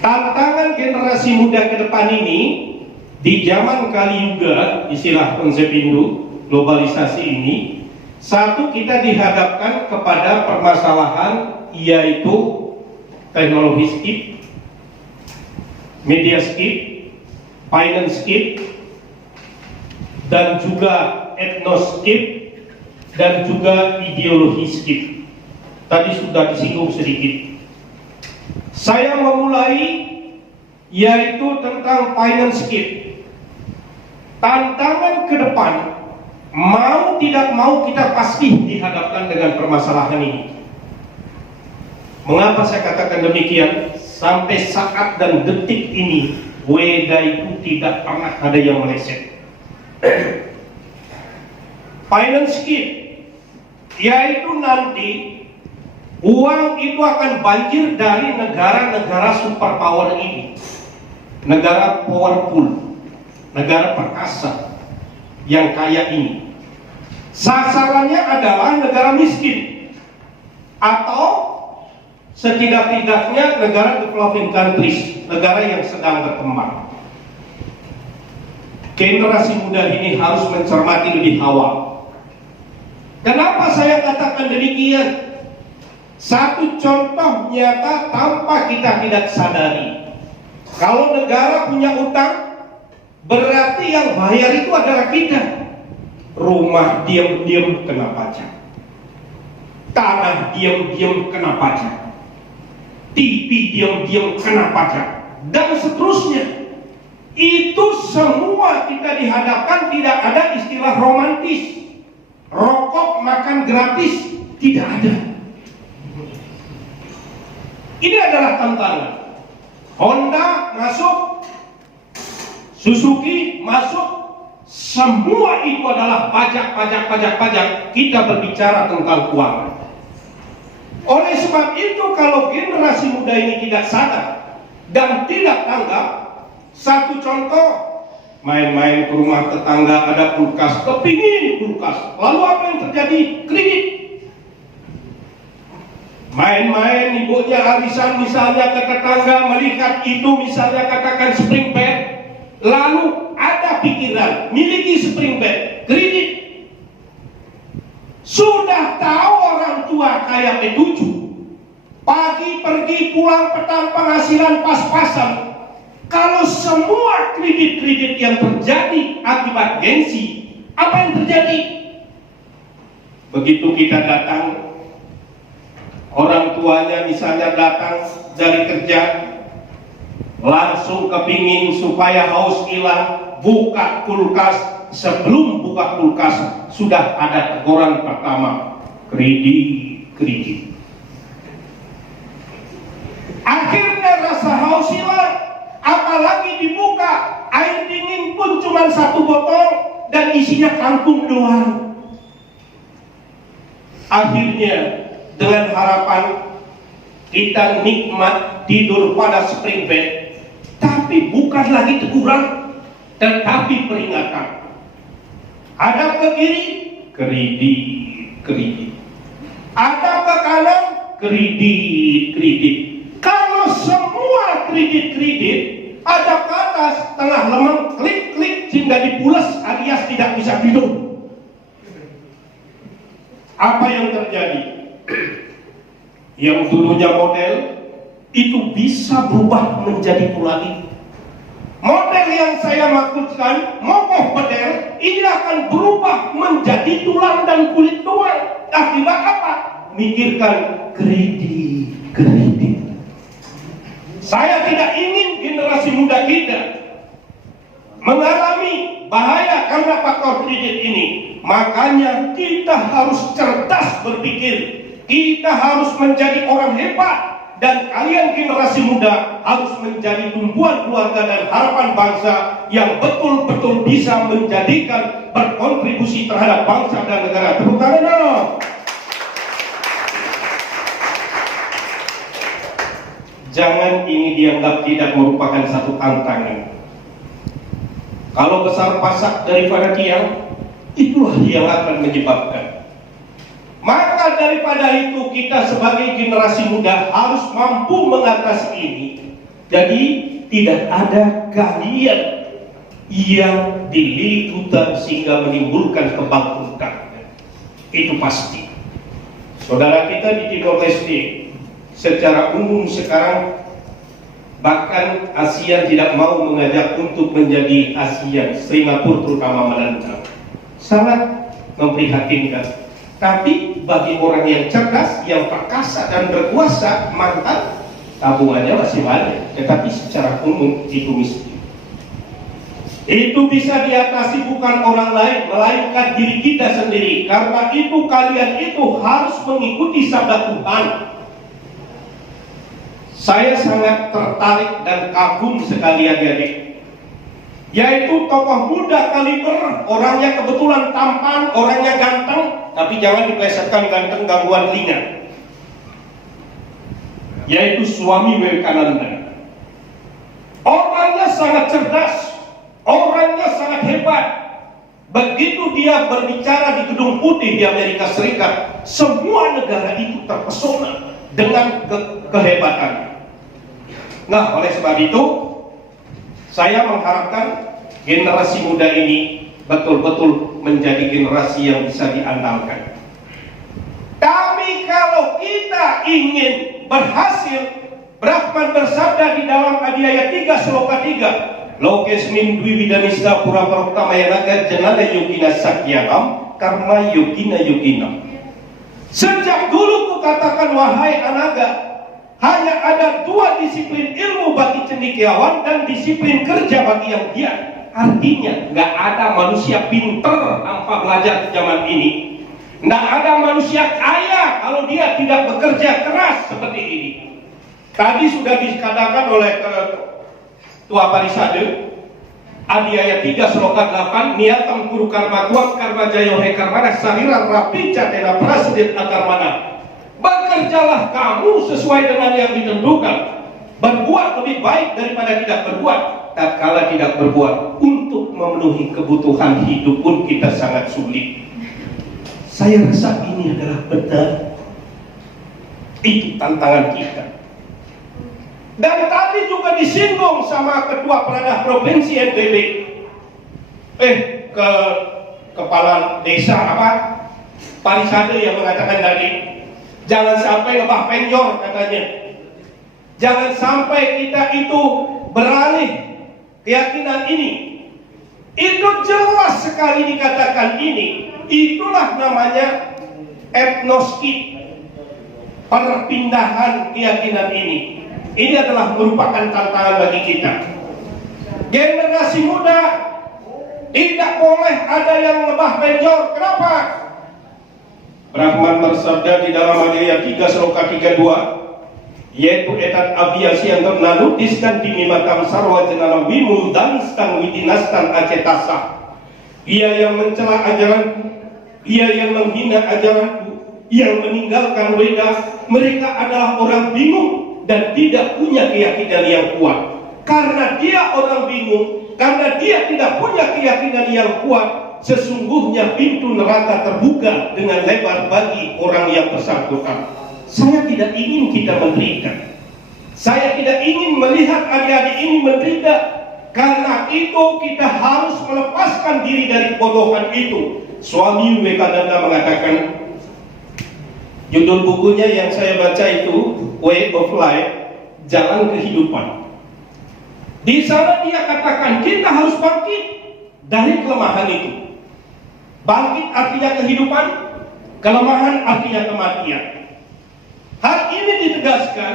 Tantangan generasi muda ke depan ini di zaman Kaliuga, istilah konsep Hindu, globalisasi ini, satu, kita dihadapkan kepada permasalahan yaitu teknologi skip, media skip, finance skip, dan juga etnos skip, dan juga ideologi skip. Tadi sudah disinggung sedikit. Saya memulai yaitu tentang finance skip. Tantangan ke depan, mau tidak mau kita pasti dihadapkan dengan permasalahan ini. Mengapa saya katakan demikian? Sampai saat dan detik ini, Weda itu tidak pernah ada yang meleset. Finance skip, yaitu nanti uang itu akan banjir dari negara-negara superpower ini, negara powerful, negara perkasa yang kaya ini. Sasarannya adalah negara miskin atau setidak-tidaknya negara developing countries, negara yang sedang berkembang. Generasi muda ini harus mencermati lebih awal. Kenapa saya katakan demikian? Satu contoh nyata tanpa kita tidak sadari. Kalau negara punya utang, berarti yang bayar itu adalah kita. Rumah diam-diam kena pajak, tanah diam-diam kena pajak, TV diam-diam kena pajak, dan seterusnya. Itu semua kita dihadapkan, tidak ada istilah romantis, rokok makan gratis, tidak ada. Ini adalah tantangan. Honda masuk, Suzuki masuk, semua itu adalah pajak. Kita berbicara tentang keuangan. Oleh sebab itu, kalau generasi muda ini tidak sadar dan tidak tanggap, satu contoh, main-main ke rumah tetangga ada kulkas, kepingin kulkas, lalu apa yang terjadi? Kredit. Main-main ibunya arisan misalnya ke tetangga, melihat itu misalnya katakan spring bed, lalu ada pikiran miliki spring bed, kredit. Sudah tahu orang tua kayak P7, pagi pergi pulang petang penghasilan pas-pasan. Kalau semua kredit-kredit yang terjadi akibat gengsi, apa yang terjadi? Begitu kita datang, orang tuanya misalnya datang dari kerja, langsung kepingin supaya haus hilang, buka kulkas. Sebelum buka kulkas sudah ada teguran pertama, kredit. Akhirnya rasa haus hilang, apalagi dibuka, air dingin pun cuma 1 botol dan isinya kangkung doang. Akhirnya dengan harapan kita nikmat tidur pada spring bed, tapi bukan lagi teguran, tetapi peringatan. Ada ke kiri, kredit. Ada ke kanan, kredit. Kalau semua kredit ada ke atas, tengah lemeng, klik sehingga dipules alias tidak bisa tidur. Apa yang terjadi? Yang dulunya model itu bisa berubah menjadi tulang itu. Model yang saya maksudkan, mokoh bedel, ini akan berubah menjadi tulang dan kulit tulang. Akibat apa? Mikirkan kredit. Saya tidak ingin generasi muda kita mengalami bahaya karena faktor kredit ini. Makanya kita harus cerdas berpikir. Kita harus menjadi orang hebat. Dan kalian generasi muda harus menjadi tumpuan keluarga dan harapan bangsa yang betul-betul bisa menjadikan berkontribusi terhadap bangsa dan negara. Tepuk tangan dong. jangan ini dianggap tidak merupakan satu tantangan. Kalau besar pasak daripada tiang, itulah yang akan menyebabkan. Maka daripada itu kita sebagai generasi muda harus mampu mengatasi ini. Jadi tidak ada kalian yang dililit hutan sehingga menimbulkan kebangkrutan. Itu pasti. Saudara kita di Timor Leste secara umum sekarang, bahkan ASEAN tidak mau mengajak untuk menjadi ASEAN, Singapura terutama menentang. Sangat memprihatinkan. Tapi bagi orang yang cerdas, yang perkasa dan berkuasa, maka tabungannya masih banyak. Tetapi secara umum itu miskin. Itu bisa diatasi bukan orang lain, melainkan diri kita sendiri. Karena itu kalian itu harus mengikuti sabda Tuhan. Saya sangat tertarik dan kagum sekali adik-adik, yaitu tokoh muda kaliber, orangnya kebetulan tampan, orangnya ganteng, tapi jangan diplesetkan ganteng gangguan telinga, yaitu Swami Vivekananda. Orangnya sangat cerdas, orangnya sangat hebat. Begitu dia berbicara di Gedung Putih di Amerika Serikat, semua negara itu terpesona dengan kehebatannya. Nah, oleh sebab itu saya mengharapkan generasi muda ini betul-betul menjadi generasi yang bisa diandalkan. Tapi kalau kita ingin berhasil, Brahman bersabda di dalam Adhyaya 3 Sloka 3, Lokesmin Dwiwidanista Pura Paroktamayanaga Janada Yogina Sakyagam Karma Yogina Yogina. Sejak dulu kukatakan wahai anaga, hanya ada dua disiplin ilmu bagi cendekiawan dan disiplin kerja bagi yang giat. Artinya nggak ada manusia pinter tanpa belajar di zaman ini. Nggak ada manusia kaya kalau dia tidak bekerja keras seperti ini. Tadi sudah dikatakan oleh Tua Parisade, Adhyaya 3 Sloka 8, Niatam Kuru Karma Tuam Karma Jayohe Karmana Sariran Rapi Cadena Prasidit Akarmana. Bekerjalah kamu sesuai dengan yang ditentukan. Berbuat lebih baik daripada tidak berbuat. Tatkala tidak berbuat, untuk memenuhi kebutuhan hidup pun kita sangat sulit. Saya rasa ini adalah benar. Itu tantangan kita. Dan tadi juga disinggung sama Ketua Peradah Provinsi NTB, Kepala Desa Parisade yang mengatakan tadi, jangan sampai lebah penjor katanya. Jangan sampai kita itu beralih keyakinan ini. Itu jelas sekali dikatakan ini. Itulah namanya etnoskip, perpindahan keyakinan ini. Ini adalah merupakan tantangan bagi kita. Generasi muda tidak boleh ada yang lebah penjor. Kenapa? Brahman bersabda di dalam Adhyaya 3 Sloka 32, yaitu etat aviasi yang ternalutiskan dimimatam sarwa jenala wimul danstan widinastan acetasa. Ia yang mencela ajaranku, ia yang menghina ajaranku, yang meninggalkan weda, mereka adalah orang bingung dan tidak punya keyakinan yang kuat. Karena dia orang bingung, karena dia tidak punya keyakinan yang kuat, sesungguhnya pintu neraka terbuka dengan lebar bagi orang yang bersangkutan. Saya tidak ingin kita menderita. Saya tidak ingin melihat adik-adik ini menderita. Karena itu kita harus melepaskan diri dari kebodohan itu. Swami Vivekananda mengatakan, judul bukunya yang saya baca itu Way of Life, Jalan Kehidupan. Di sana dia katakan kita harus bangkit dari kelemahan itu. Bangkit artinya kehidupan, kelemahan artinya kematian. Hal ini ditegaskan,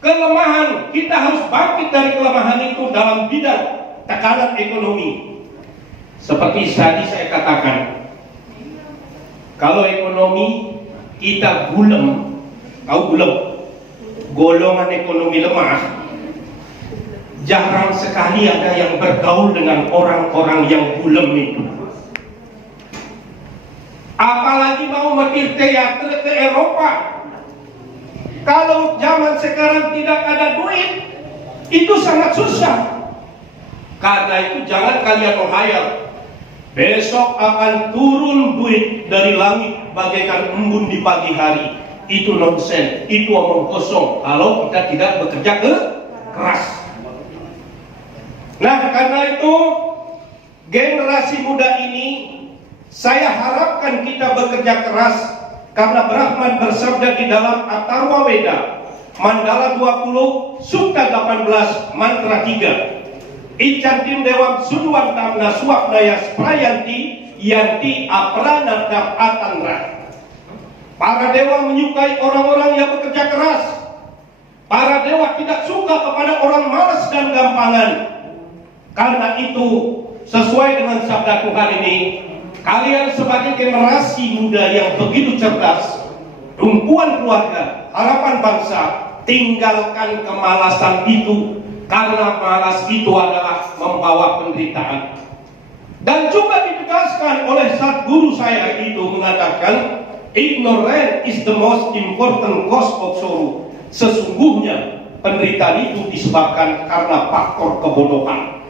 kelemahan, kita harus bangkit dari kelemahan itu dalam bidang tekanan ekonomi. Seperti tadi saya katakan, kalau ekonomi kita gulem, golongan ekonomi lemah, jarang sekali ada yang bergaul dengan orang-orang yang gulem itu. Apalagi mau mampir teater ke Eropa, Kalau zaman sekarang tidak ada duit, itu sangat susah. Karena itu jangan kalian menghayal besok akan turun duit dari langit bagaikan embun di pagi hari. Itu nonsen, itu omong kosong kalau kita tidak bekerja keras. Nah, karena itu generasi muda ini saya harapkan kita bekerja keras, karena Brahman bersabda di dalam Atharva Veda Mandala 20 Sukta 18 Mantra 3, Icantim Dewam Sunwan Tamna Suapnaya Sprayanti Yanti Apranadap Atanra. Para dewa menyukai orang-orang yang bekerja keras. Para dewa tidak suka kepada orang malas dan gampangan. Karena itu sesuai dengan sabda Tuhan ini, kalian sebagai generasi muda yang begitu cerdas, tumpuan keluarga, harapan bangsa, tinggalkan kemalasan itu, karena malas itu adalah membawa penderitaan. Dan juga ditegaskan oleh Sadguru saya itu mengatakan, ignorance is the most important cause of sorrow. Sesungguhnya penderitaan itu disebabkan karena faktor kebodohan.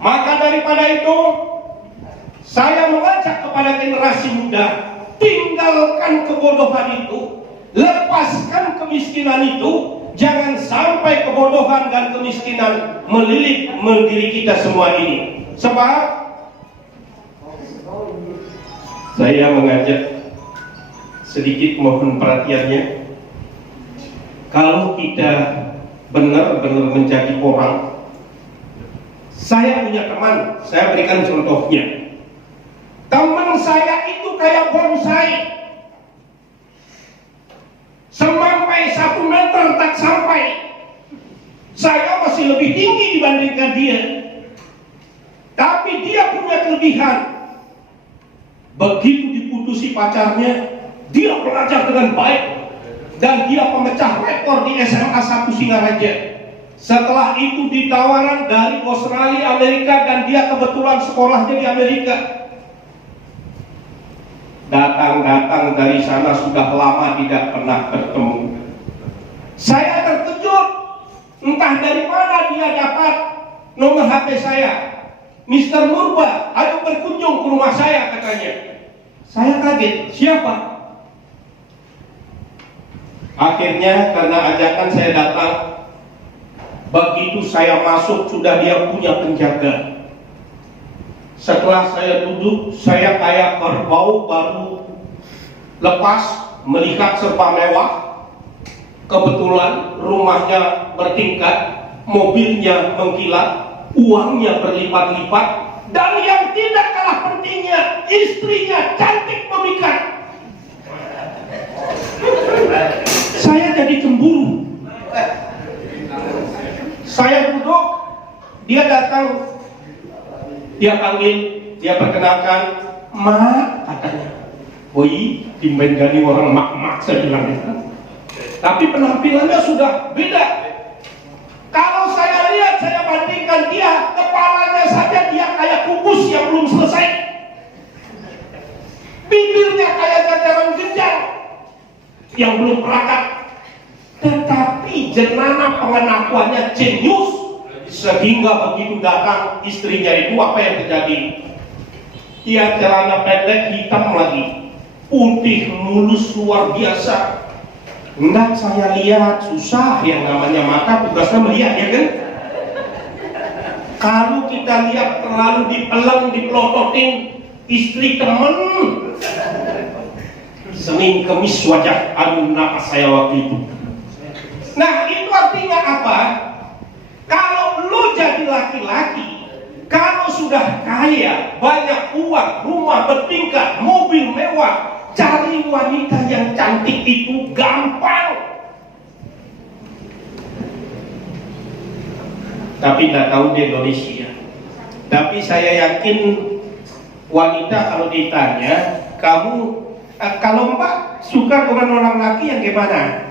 Maka daripada itu, saya mengajak kepada generasi muda, tinggalkan kebodohan itu, lepaskan kemiskinan itu. Jangan sampai kebodohan dan kemiskinan melilit diri kita semua ini. Sebab saya mengajak, sedikit mohon perhatiannya, kalau kita benar-benar menjadi orang. Saya punya teman, saya berikan contohnya. Teman saya itu kayak bonsai, sampai 1 meter tak sampai. Saya masih lebih tinggi dibandingkan dia, tapi dia punya kelebihan. Begitu diputusi pacarnya, dia belajar dengan baik, dan dia pemecah rekor di SMA 1 Singaraja. Setelah itu ditawaran dari Australia, Amerika, dan dia kebetulan sekolahnya di Amerika. Datang-datang dari sana sudah lama tidak pernah bertemu. Saya terkejut, entah dari mana dia dapat nomor HP saya. Mr. Murba, ayo berkunjung ke rumah saya, katanya. Saya kaget, siapa? Akhirnya karena ajakan saya datang, begitu saya masuk sudah dia punya penjaga. Setelah saya duduk, saya kayak kerbau baru lepas, melihat serba mewah. Kebetulan rumahnya bertingkat, mobilnya mengkilat, uangnya berlipat-lipat, dan yang tidak kalah pentingnya, istrinya cantik memikat. Saya jadi cemburu. Saya duduk, dia datang, dia panggil, dia perkenalkan, "Mak," katanya. "Woi, timben gani orang mak-mak," saya bilang itu. Tapi penampilannya sudah beda. Kalau saya lihat, saya bandingkan dia, kepalanya saja dia kayak kubus yang belum selesai. Bibirnya kayak jajaran genjang yang belum perakat. Tetapi jenana pengenapannya jenius, sehingga begitu datang istrinya itu, apa yang terjadi? Dia celana pendek hitam lagi, putih mulus luar biasa. Hendak saya lihat, susah, yang namanya mata tugasnya melihat, ya kan? Kalau kita lihat terlalu dipelang, dipelototin, istri temen, Senin Kemis wajah anak saya waktu itu. Nah, itu artinya apa? Kalau lu jadi laki-laki, kalau sudah kaya, banyak uang, rumah bertingkat, mobil mewah, cari wanita yang cantik itu gampang. Tapi tidak tahu di Indonesia. Tapi saya yakin wanita kalau ditanya, kamu kalau Mbak suka dengan orang laki yang gimana?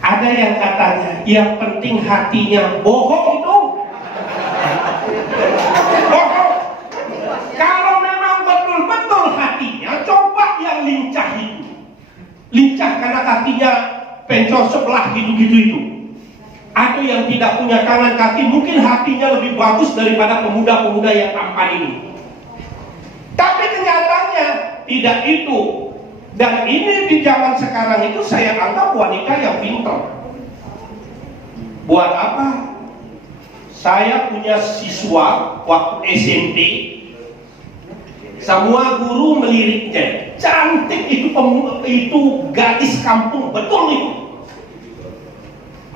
Ada yang katanya, yang penting hatinya. Bohong itu. Bohong. Kalau memang betul-betul hatinya, coba yang lincah itu. Lincah lincah karena kakinya pencor sebelah gitu-gitu itu. Atau yang tidak punya tangan kaki mungkin hatinya lebih bagus daripada pemuda-pemuda yang tampan ini. Tapi kenyataannya tidak itu. Dan ini di zaman sekarang itu saya anggap wanita yang pintar. Buat apa? Saya punya siswa waktu SMP, semua guru meliriknya. Cantik itu itu gadis kampung, betul itu.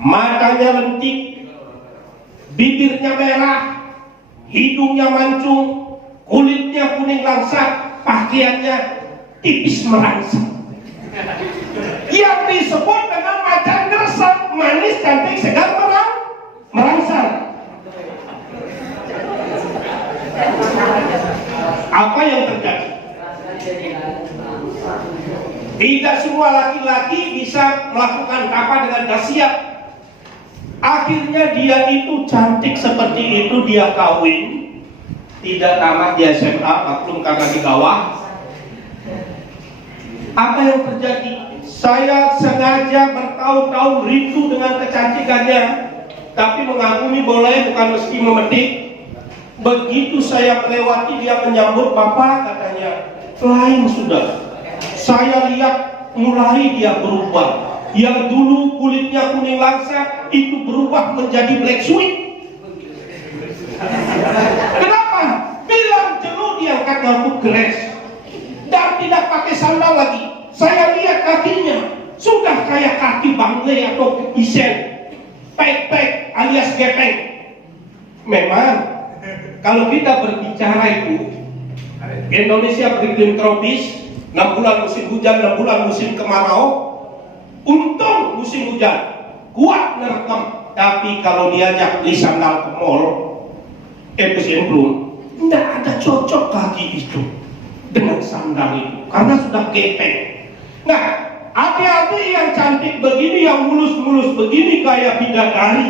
Matanya lentik, bibirnya merah, hidungnya mancung, kulitnya kuning langsat, pakaiannya tipis merangsang. Yang disebut dengan macan gersang, manis, cantik, segar, merangsang. Apa yang terjadi? Tidak semua laki-laki bisa melakukan apa dengan dahsyat. Akhirnya dia itu cantik seperti itu, dia kawin, tidak tamat di SMA, maklum karena di bawah. Apa yang terjadi? Saya sengaja bertahun-tahun rindu dengan kecantikannya, tapi mengagumi boleh, bukan mesti memetik. Begitu saya melewati, dia menyambut, "Bapak," katanya, "lain sudah. Saya lihat mulai dia berubah. Yang dulu kulitnya kuning langsat itu berubah menjadi black sweet." Kenapa? Bilang jelu diangkat lampu gres dan tidak pakai sandal lagi. Saya lihat kakinya sudah kayak kaki bangle atau isen, pek-pek alias gepeng. Memang kalau kita berbicara itu, Indonesia beriklim tropis, 6 bulan musim hujan, 6 bulan musim kemarau. Untung musim hujan kuat nerekam, tapi kalau diajak beli sandal ke mall, belum, tidak ada cocok kaki itu dengan sandal itu karena sudah gepeng. Nah, adik-adik yang cantik begini, yang mulus-mulus begini kayak bidadari,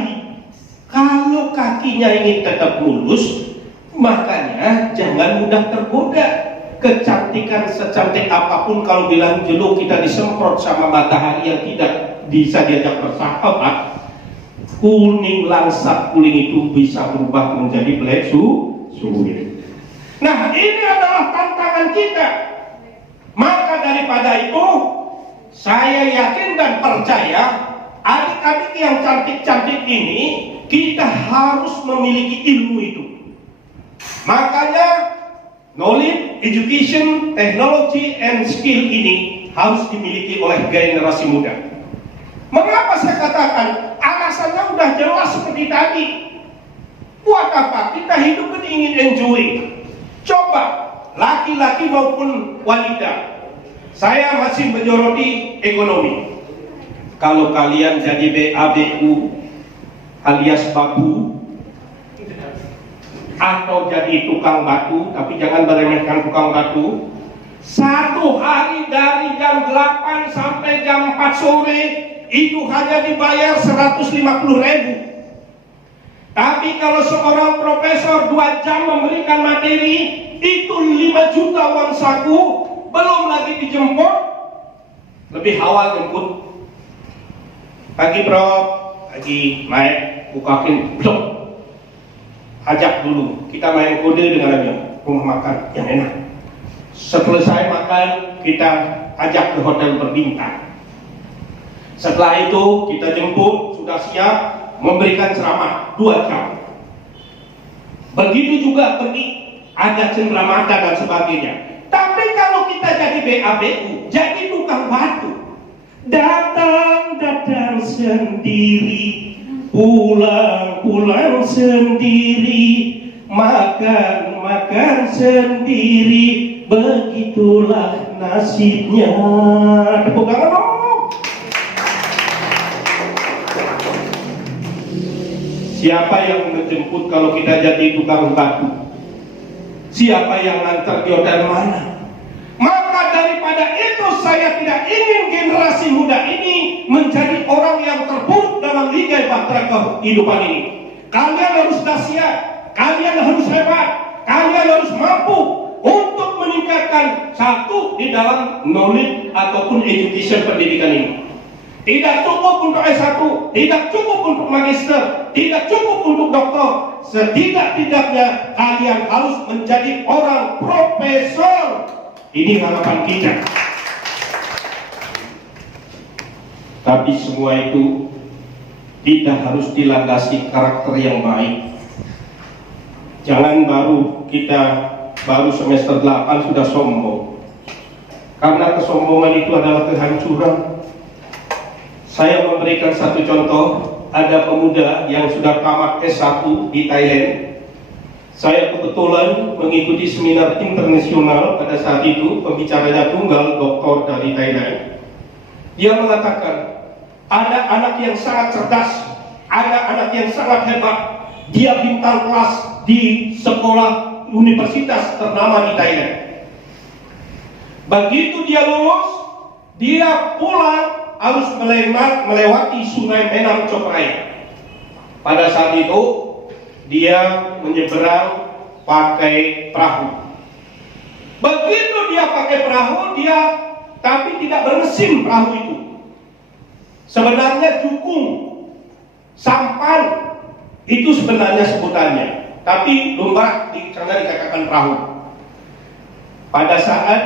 kalau kakinya ingin tetap mulus, makanya jangan mudah tergoda. Kecantikan secantik apapun, kalau bilang jelu kita disemprot sama matahari yang tidak bisa diajak bersahabat, kuning langsat kuning itu bisa berubah menjadi black sweet. Nah, ini adalah tantangan kita. Maka daripada itu, saya yakin dan percaya adik-adik yang cantik-cantik ini, kita harus memiliki ilmu itu. Makanya knowledge, education, technology, and skill ini harus dimiliki oleh generasi muda. Mengapa saya katakan? Alasannya udah jelas seperti tadi. Buat apa? Kita hidup kan ingin enjoy. Coba, laki-laki maupun wanita, saya masih menyoroti ekonomi. Kalau kalian jadi BABU alias babu, atau jadi tukang batu, tapi jangan meremehkan tukang batu. Satu hari dari jam 8 sampai jam 4 sore itu hanya dibayar 150.000. Tapi kalau seorang profesor 2 jam memberikan materi, itu 5 juta uang saku, belum lagi dijemput, lebih awal jemput. Pagi Prof, pagi Mike, bukakin blok. Ajak dulu, kita main kode dengan rumah makan yang enak. Selesai makan, kita ajak ke hotel berbintang. Setelah itu kita jemput, sudah siap, memberikan ceramah 2 jam. Begitu juga pergi, ada cenderamata dan sebagainya. Tapi kalau kita jadi BABU, jadi tukang batu, datang sendiri, pulang sendiri, makan sendiri, begitulah nasibnya. Tepuk tangan dong. Siapa yang menjemput kalau kita jadi tukang batu? Siapa yang ngantar di hotel mana? Maka daripada itu, saya tidak ingin generasi muda ini menjadi orang yang terpuruk dalam liga bahtera kehidupan ini. Kalian harus dahsyat, kalian harus hebat, kalian harus mampu. untuk meningkatkan satu di dalam knowledge ataupun education pendidikan ini. Tidak cukup untuk S1, tidak cukup untuk magister, tidak cukup untuk doktor. Setidak-tidaknya kalian harus menjadi orang profesor. Ini harapan kita. Tapi semua itu tidak harus dilandasi karakter yang baik. Jangan baru semester 8 sudah sombong. Karena kesombongan itu adalah kehancuran. Saya memberikan satu contoh, ada pemuda yang sudah tamat S1 di Thailand. Saya kebetulan mengikuti seminar internasional pada saat itu, pembicaranya tunggal doktor dari Thailand. Dia mengatakan, ada anak yang sangat cerdas, ada anak yang sangat hebat, dia bintang kelas di sekolah universitas ternama di Thailand. Begitu dia lulus, dia pulang harus melewati sungai Menam Copraya. Pada saat itu dia menyeberang pakai perahu. Begitu dia pakai perahu, dia tapi tidak bermesin perahu itu. Sebenarnya jukung, sampan itu sebenarnya sebutannya, tapi lumrah karena dikatakan perahu. Pada saat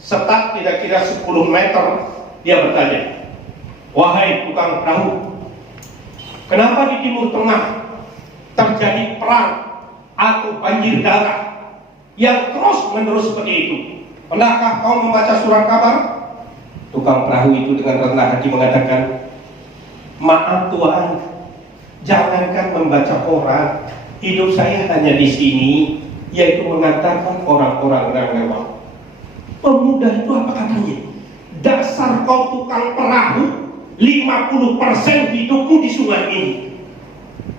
setak kira-kira 10 meter, dia bertanya, wahai tukang perahu, kenapa di Timur Tengah terjadi perang atau banjir darah yang terus menerus seperti itu? Pernahkah kau membaca surat kabar? Tukang perahu itu dengan rendah hati mengatakan, maaf Tuhan, jangankan membaca koran, hidup saya hanya di sini, yaitu mengantarkan orang-orang yang lewat. Pemuda itu apa katanya? Dasar kau tukang perahu, 50% hidupmu di sungai ini.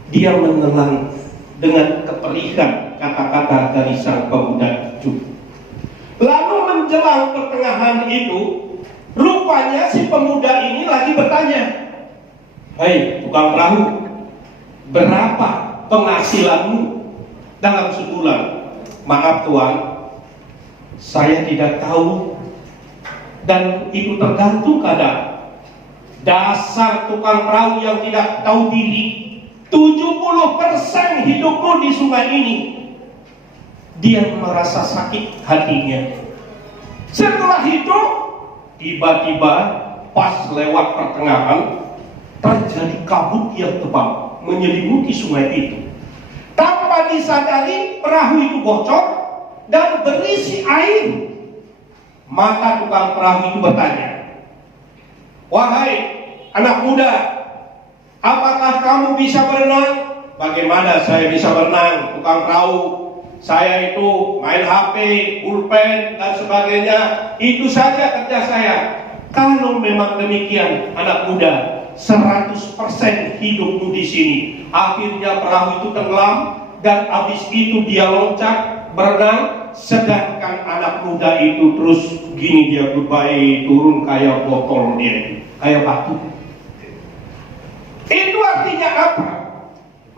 Dia menelan dengan keperihan kata-kata dari sang pemuda itu. Lalu menjelang pertengahan itu, rupanya si pemuda ini lagi bertanya, hei tukang perahu, berapa penghasilanmu dalam sebulan? Maaf Tuan, saya tidak tahu, dan itu tergantung keadaan. Dasar tukang perahu yang tidak tahu diri, 70% hidupmu di sungai ini. Dia merasa sakit hatinya. Setelah itu, tiba-tiba pas lewat pertengahan, terjadi kabut yang tebal menyelimuti sungai itu. Tanpa disadari, perahu itu bocor dan berisi air. Maka tukang perahu itu bertanya, wahai anak muda, apakah kamu bisa berenang? Bagaimana saya bisa berenang, tukang perahu? Saya itu main HP, pulpen dan sebagainya. Itu saja kerja saya. Kalau memang demikian, anak muda, 100% hidupmu di sini. Akhirnya perahu itu tenggelam dan habis itu dia loncat berenang, sedangkan anak muda itu terus gini, dia goodbye, turun kayak botol dia, kayak batu. Itu artinya apa?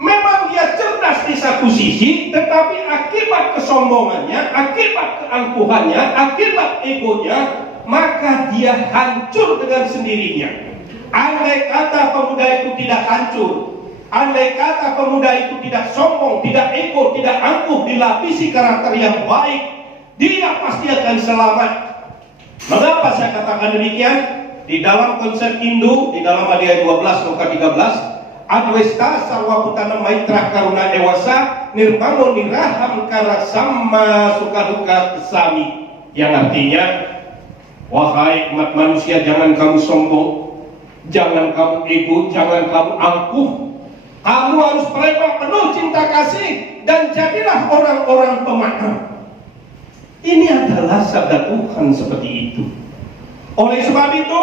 Memang dia cerdas di satu sisi, tetapi akibat kesombongannya, akibat keangkuhannya, akibat egonya, maka dia hancur dengan sendirinya. Andai kata pemuda itu tidak hancur, andai kata pemuda itu tidak sombong, tidak ego, tidak angkuh, dilapisi karakter yang baik, dia pasti akan selamat. Mengapa saya katakan demikian? Di dalam konsep Hindu, di dalam Adhyaya 12 Loka 13, Adwesta sarwa putana maitra karuna dewasa nirmano niraham kara sama suka duka kesami, yang artinya, wahai umat manusia, jangan kamu sombong, jangan kamu ego, jangan kamu angkuh. Kamu harus mereka penuh cinta kasih dan jadilah orang-orang pemaaf. Ini adalah sabda Tuhan seperti itu. Oleh sebab itu,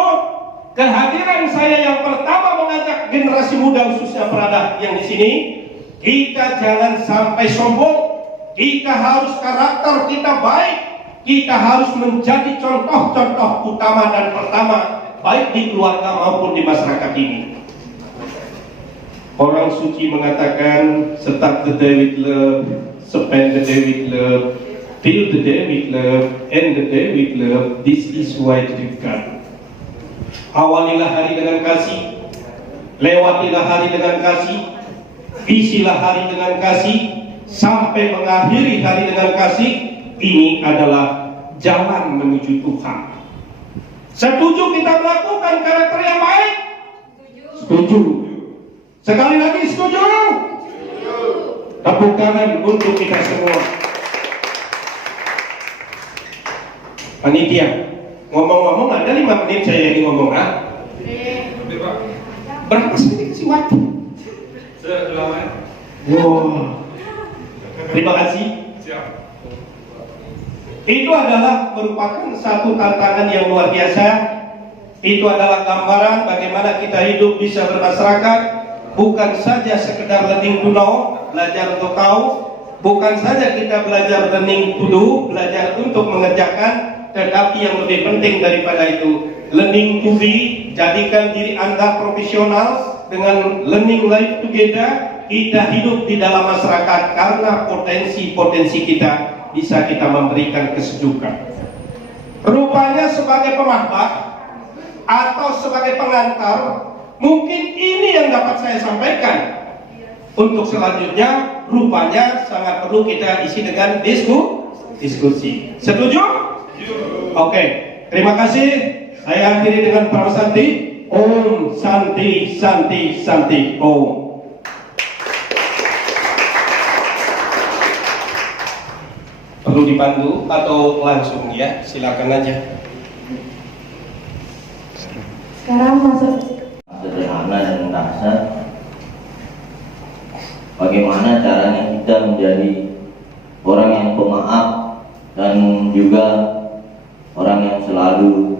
kehadiran saya yang pertama mengajak generasi muda khususnya perada yang di sini, kita jangan sampai sombong. Kita harus karakter kita baik. Kita harus menjadi contoh-contoh utama dan pertama, baik di keluarga maupun di masyarakat ini. Orang suci mengatakan, start the day with love, spend the day with love, Fill the day with love, end the day with love. This is why with God. Awalilah hari dengan kasih, lewatilah hari dengan kasih, isilah hari dengan kasih, sampai mengakhiri hari dengan kasih. Ini adalah jalan menuju Tuhan. Setuju kita melakukan karakter yang baik? Setuju. Sekali lagi setuju? Tepuk tangan untuk kita semua. Panitia, ngomong-ngomong ada 5 menit saya yang ngomong, berapa sih kasih waktu? Wow. Terima kasih. Itu adalah merupakan satu tantangan yang luar biasa. Itu adalah gambaran bagaimana kita hidup bisa bermasyarakat, bukan saja sekedar learning to know, belajar untuk tahu, bukan saja kita belajar learning to do, belajar untuk mengerjakan, tetapi yang lebih penting daripada itu, learning to be, jadikan diri Anda profesional dengan learning life together. Kita hidup di dalam masyarakat karena potensi-potensi kita bisa kita memberikan kesejukan. Rupanya sebagai pemahbat atau sebagai pengantar, mungkin ini yang dapat saya sampaikan. Untuk selanjutnya, rupanya sangat perlu kita isi dengan diskusi. Setuju? Oke, terima kasih. Saya akhiri dengan prasanti. Om Santi Santi Santi Om. Perlu dipandu atau langsung ya? Silakan aja. Sekarang masuk sederhana dan dasar. Bagaimana caranya kita menjadi orang yang pemaaf dan juga orang yang selalu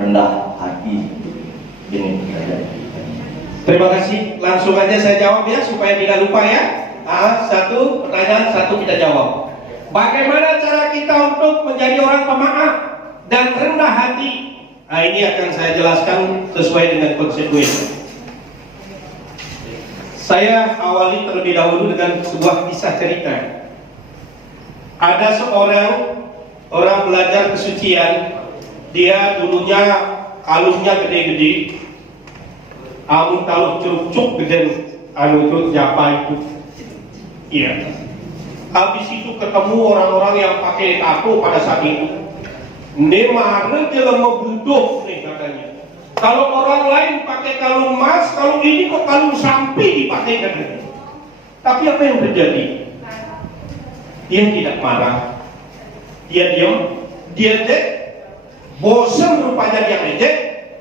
rendah hati. Ini Terima kasih. Langsung aja saya jawab ya supaya tidak lupa ya. Satu pertanyaan, satu kita jawab. Bagaimana cara kita untuk menjadi orang pemaaf dan rendah hati? Ini akan saya jelaskan sesuai dengan konsekuensi. Saya awali terlebih dahulu dengan sebuah kisah cerita. Ada seorang belajar kesucian. Dia dulunya kalungnya gede-gede, taluh curcuk gede, itu siapa itu? Iya. Habis itu ketemu orang-orang yang pakai tato pada saat itu. Nemare dia mau butuh nih katanya. Kalau orang lain pakai kalung emas, kalau ini kok kalung sampi dipakai katanya. Tapi apa yang terjadi? Dia tidak marah. Dia diam, dia ejek, bosan rupanya dia ejek.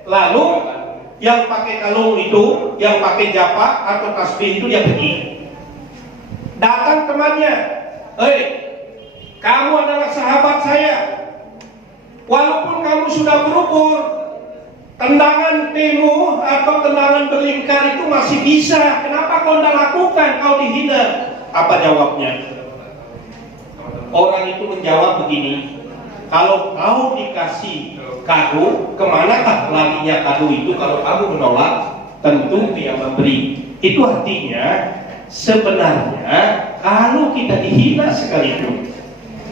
Lalu yang pakai kalung itu, yang pakai japa atau tasbih itu dia pergi. Datang temannya, hei, kamu adalah sahabat saya. Walaupun kamu sudah berumur, tendangan temu atau tendangan berlingkar itu masih bisa. Kenapa kau tidak lakukan? Kau dihina. Apa jawabnya? Orang itu menjawab begini, kalau kau dikasih kado, kemanakah larinya kado itu? Kalau kamu menolak, tentu dia memberi. Itu artinya sebenarnya kalau kita dihina sekalipun,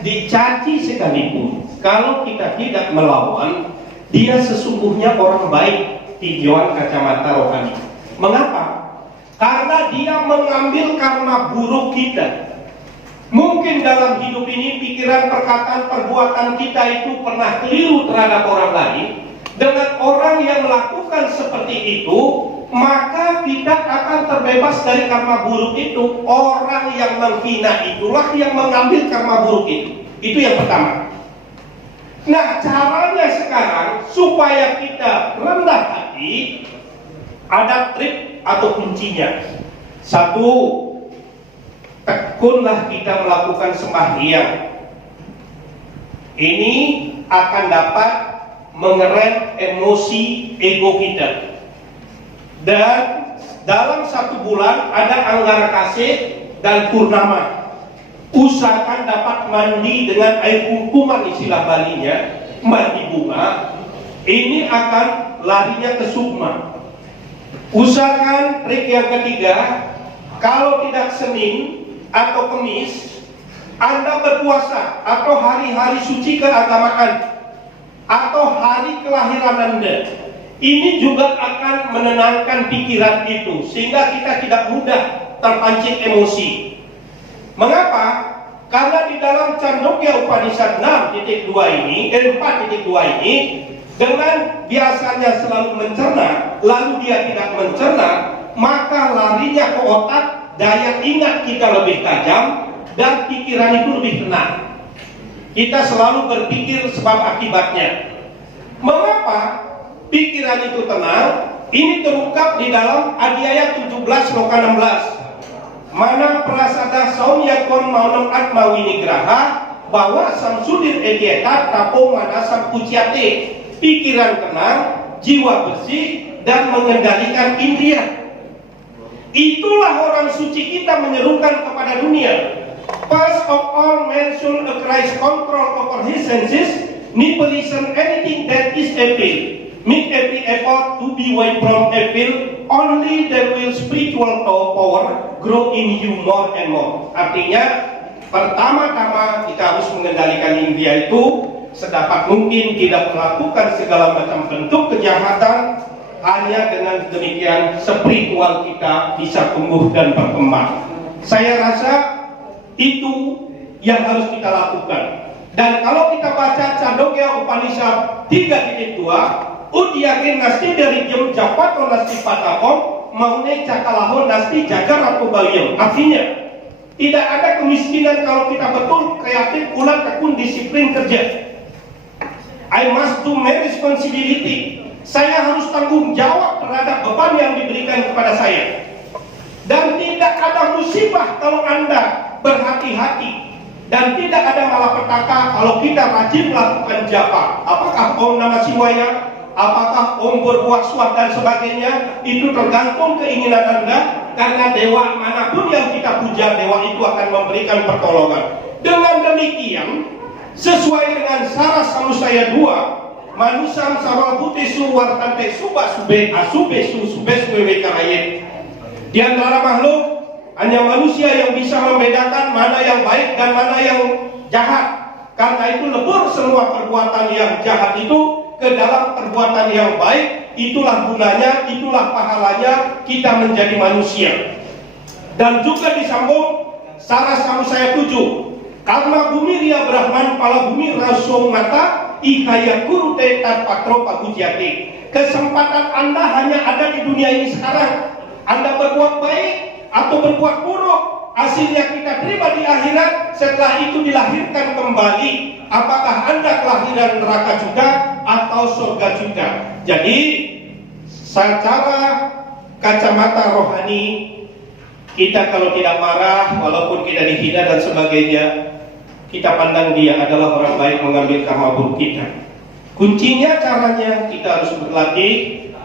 dicaci sekalipun, kalau kita tidak melawan, dia sesungguhnya orang baik tinjauan kacamata rohani. Mengapa? Karena dia mengambil karma buruk kita. Mungkin dalam hidup ini pikiran, perkataan, perbuatan kita itu pernah keliru terhadap orang lain. Dengan orang yang melakukan seperti itu, maka kita akan terbebas dari karma buruk itu. Orang yang menghina itulah yang mengambil karma buruk itu. Itu yang pertama. Nah, caranya sekarang supaya kita rendah hati, ada trik atau kuncinya. Satu, tekunlah kita melakukan sembahyang. Ini akan dapat mengerem emosi ego kita. Dan dalam 1 bulan ada Anggara Kasih dan Purnama. Usahakan dapat mandi dengan air kumkuman, istilah Balinya, mandi bunga. Ini akan larinya ke sukma. Usahakan trik yang ketiga, kalau tidak Senin atau Kemis, Anda berpuasa atau hari-hari suci keagamaan atau hari kelahiran Anda, ini juga akan menenangkan pikiran itu sehingga kita tidak mudah terpancing emosi. Mengapa? Karena di dalam Chandogya Upanishad 4.2 ini dengan biasanya selalu mencerna, lalu dia tidak mencerna, maka larinya ke otak, daya ingat kita lebih tajam, dan pikiran itu lebih tenang. Kita selalu berpikir sebab akibatnya. Mengapa pikiran itu tenang? Ini terungkap di dalam Adhyaya 17 sloka 16. Mana prasada saumyakon maunam atma winigraha bahwa samsudir edietat tapo manasam uciate. Pikiran tenang, jiwa bersih, dan mengendalikan indria. Itulah orang suci kita menyerukan kepada dunia. First of all, mention a Christ control over his senses, nihilation anything that is evil. Make every effort to be away from evil. Only there will spiritual power grow in you more and more. Artinya, pertama-tama kita harus mengendalikan indria itu sedapat mungkin, tidak melakukan segala macam bentuk kejahatan. Hanya dengan demikian spiritual kita bisa tumbuh dan berkembang. Saya rasa itu yang harus kita lakukan. Dan kalau kita baca Chandogya Upanishad 3.2, Udyakin nasti dari jam japato nasti patakom maune cakalahon nasti jaga ratu baliyam. Artinya tidak ada kemiskinan kalau kita betul kreatif, ulat tekun, disiplin kerja. I must do my responsibility. Saya harus tanggung jawab terhadap beban yang diberikan kepada saya. Dan tidak ada musibah kalau Anda berhati-hati. Dan tidak ada malapetaka kalau kita rajin melakukan japa. Apakah Om Namah Shivaya, apakah Om berbuah suat dan sebagainya, itu tergantung keinginan Anda. Karena dewa manapun yang kita puja, dewa itu akan memberikan pertolongan. Dengan demikian, sesuai dengan Sara Samusaya 2, manusam sarwabutesu wartante subah sube asubesu subesu wewekarayet. Di antara makhluk hanya manusia yang bisa membedakan mana yang baik dan mana yang jahat. Karena itu lebur semua perbuatan yang jahat itu ke dalam perbuatan yang baik. Itulah gunanya, itulah pahalanya kita menjadi manusia. Dan juga disambung Sara Samusaya 7, karena bumi ria Brahman pala bumi rasong mata ikaya kurute tanpa tropa hujati. Kesempatan Anda hanya ada di dunia ini sekarang. Anda berbuat baik atau berbuat buruk, hasilnya kita terima di akhirat. Setelah itu dilahirkan kembali. Apakah Anda kelahiran neraka juga atau surga juga? Jadi secara kacamata rohani, kita kalau tidak marah, walaupun kita dihina dan sebagainya, kita pandang dia adalah orang baik mengambil karma buruk kita. Kuncinya caranya kita harus berlatih,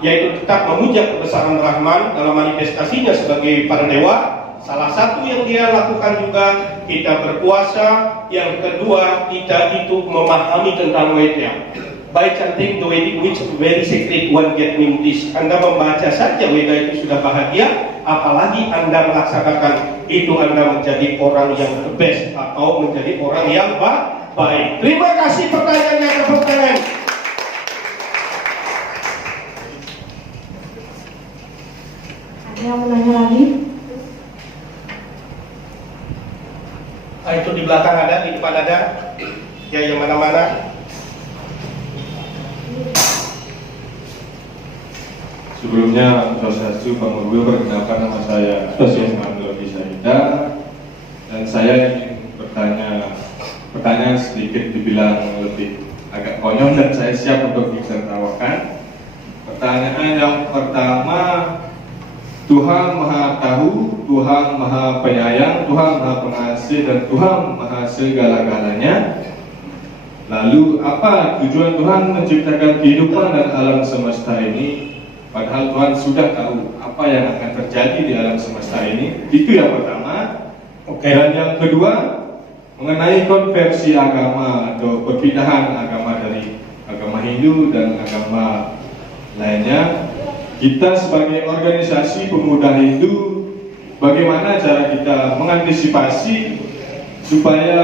yaitu tetap memuja kebesaran Rahman dalam manifestasinya sebagai para dewa. Salah satu yang dia lakukan juga kita berpuasa. Yang kedua, kita itu memahami tentang Weda. By chanting the Vedic which very sacred one get notice. Anda membaca saja Weda itu sudah bahagia, apalagi Anda melaksanakan itu, Anda menjadi orang yang the best atau menjadi orang yang baik. Terima kasih pertanyaannya, tepuk tangan. Ada yang mau nanya lagi? Itu di belakang ada, di depan ada. Ya, yang mana-mana. Sebelumnya, Swastiastu, Pak Murwil, perkenalkan nama saya Swastiastu Mandoli Saida, dan saya ingin bertanya, pertanyaan sedikit dibilang lebih agak konyol dan saya siap untuk ditertawakan. Pertanyaan yang pertama, Tuhan Maha Tahu, Tuhan Maha Penyayang, Tuhan Maha Pengasih, dan Tuhan Maha Segala-galanya. Lalu apa tujuan Tuhan menciptakan kehidupan dan alam semesta ini? Padahal Tuhan sudah tahu apa yang akan terjadi di alam semesta ini. Itu yang pertama. Dan yang kedua, mengenai konversi agama atau perpindahan agama dari agama Hindu dan agama lainnya. Kita sebagai organisasi pemuda Hindu, bagaimana cara kita mengantisipasi supaya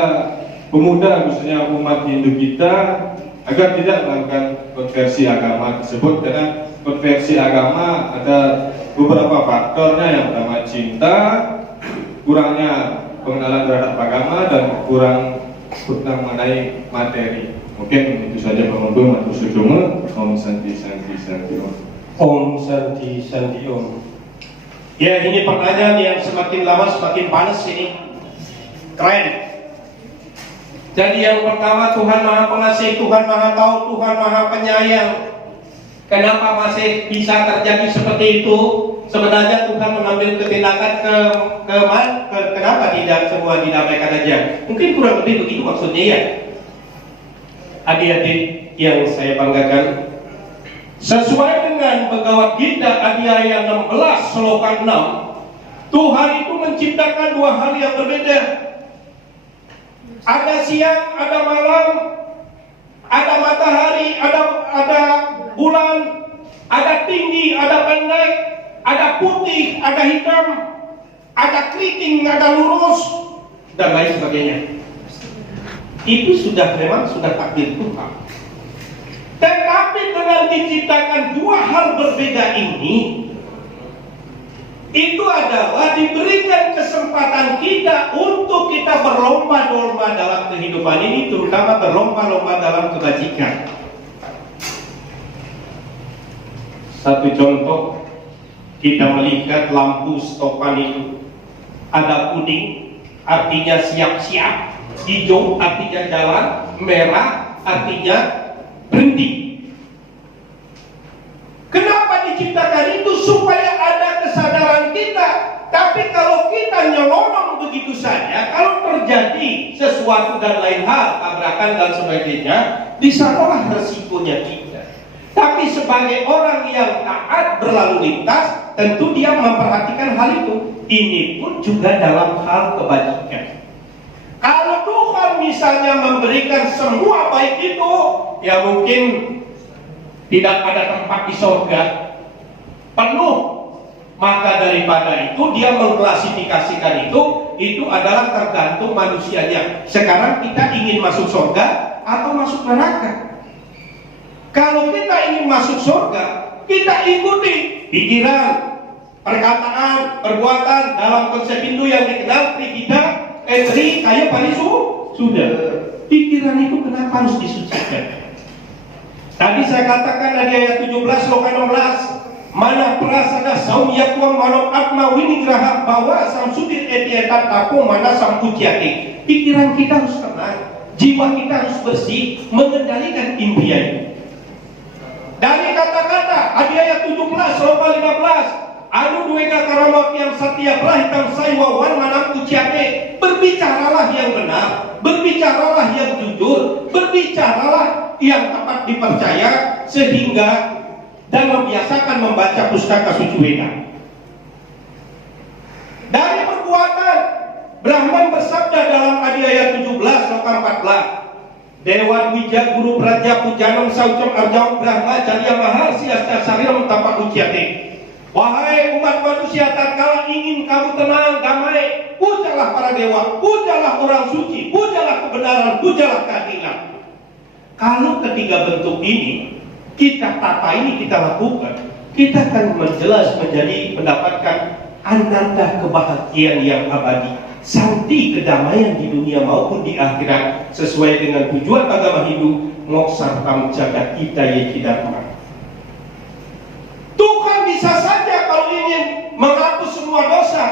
pemuda khususnya umat Hindu kita agar tidak melakukan konversi agama tersebut, karena konversi agama ada beberapa faktornya. Yang pertama cinta, kurangnya pengenalan terhadap agama, dan kurang mengenai materi. Mungkin itu saja pengunjung atau sejumlah. Om Santi Santi Santi Om. Om Santi Santi Om. Ya, ini pertanyaan yang semakin lama semakin panas ini. Keren. Jadi yang pertama, Tuhan Maha Pengasih, Tuhan Maha Tahu, Tuhan Maha Penyayang. Kenapa masih bisa terjadi seperti itu? Sebenarnya Tuhan mengambil tindakan kenapa tidak semua didamaikan aja? Mungkin kurang lebih begitu maksudnya ya. Adik-adik yang saya banggakan, sesuai dengan Bhagavad Gita Adhyaya 16 sloka 6, Tuhan itu menciptakan dua hal yang berbeda. Ada siang, ada malam, ada matahari, ada bulan, ada tinggi, ada pendek, ada putih, ada hitam, ada keriting, ada lurus, dan lain sebagainya. Itu memang sudah takdir Tuhan. Tetapi dengan diciptakan dua hal berbeda ini, itu adalah diberikan kesempatan kita untuk kita berlomba-lomba dalam kehidupan ini, terutama berlomba-lomba dalam kebajikan. Satu contoh, kita melihat lampu stopan itu ada kuning, artinya siap-siap, hijau artinya jalan, merah artinya berhenti. Kenapa diciptakan itu? Supaya ada kesadaran kita. Tapi kalau kita nyelonong begitu saja, kalau terjadi sesuatu dan lain hal, tabrakan dan sebagainya, di sanalah resikonya kita. Tapi sebagai orang yang taat berlalu lintas, tentu dia memperhatikan hal itu. Ini pun juga dalam hal kebajikan. Kalau Tuhan misalnya memberikan semua baik itu, ya mungkin tidak ada tempat di surga penuh, maka daripada itu dia mengklasifikasikan itu adalah tergantung manusianya. Sekarang kita ingin masuk surga atau masuk neraka? Kalau kita ingin masuk surga, kita ikuti pikiran, perkataan, perbuatan dalam konsep Hindu yang dikenal Tri Kaya Parisu. Sudah, pikiran itu kenapa harus disucikan? Tadi saya katakan dari ayat 17 sloka 16, mana prasada saumyatwam mano atma winigraha bahwa samsudit etietat tapo mana sampuciati. Pikiran kita harus tenang, jiwa kita harus bersih, mengendalikan impian. Dari kata-kata ayat 17 sloka 15, anu duega karamat yang setia prahitam saiwawan manam uciate. Berbicaralah yang benar, berbicaralah yang jujur, berbicaralah yang dapat dipercaya, sehingga dan membiasakan membaca pustaka suci Weda. Dari perbuatan, Brahman bersabda dalam Adhyaya 17 sloka 14, Dewa Dwija Guru Praja Pujanam Saucam Arjam Brahma Carya Maharsi Asya Sariam Tapak Uciate. Wahai umat manusia, tatkala ingin kamu tenang, damai, pujalah para dewa, pujalah orang suci, pujalah kebenaran, pujalah keadilan. Kalau ketiga bentuk ini kita tata, ini kita lakukan, kita akan menjelas menjadi mendapatkan ananda kebahagiaan yang abadi, santi kedamaian di dunia maupun di akhirat, sesuai dengan tujuan agama Hindu, moksartam jagat hidayah hidayah. Tuhan bisa saja kalau ingin menghapus semua dosa,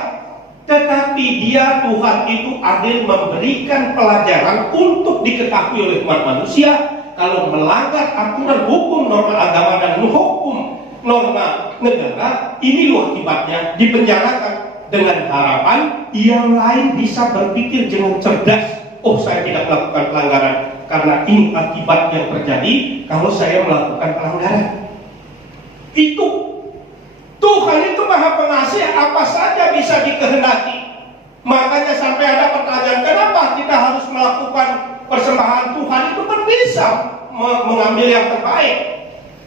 tetapi dia Tuhan itu adil, memberikan pelajaran untuk diketahui oleh umat manusia. Kalau melanggar aturan hukum, norma agama dan hukum norma negara, ini loh akibatnya, dipenjarakan. Dengan harapan yang lain bisa berpikir dengan cerdas, oh saya tidak melakukan pelanggaran, karena ini akibat yang terjadi kalau saya melakukan pelanggaran. Itu Tuhan itu Maha Pengasih, apa saja bisa dikehendaki. Makanya sampai ada pertanyaan, kenapa kita harus melakukan persembahan? Tuhan itu kan bisa mengambil yang terbaik,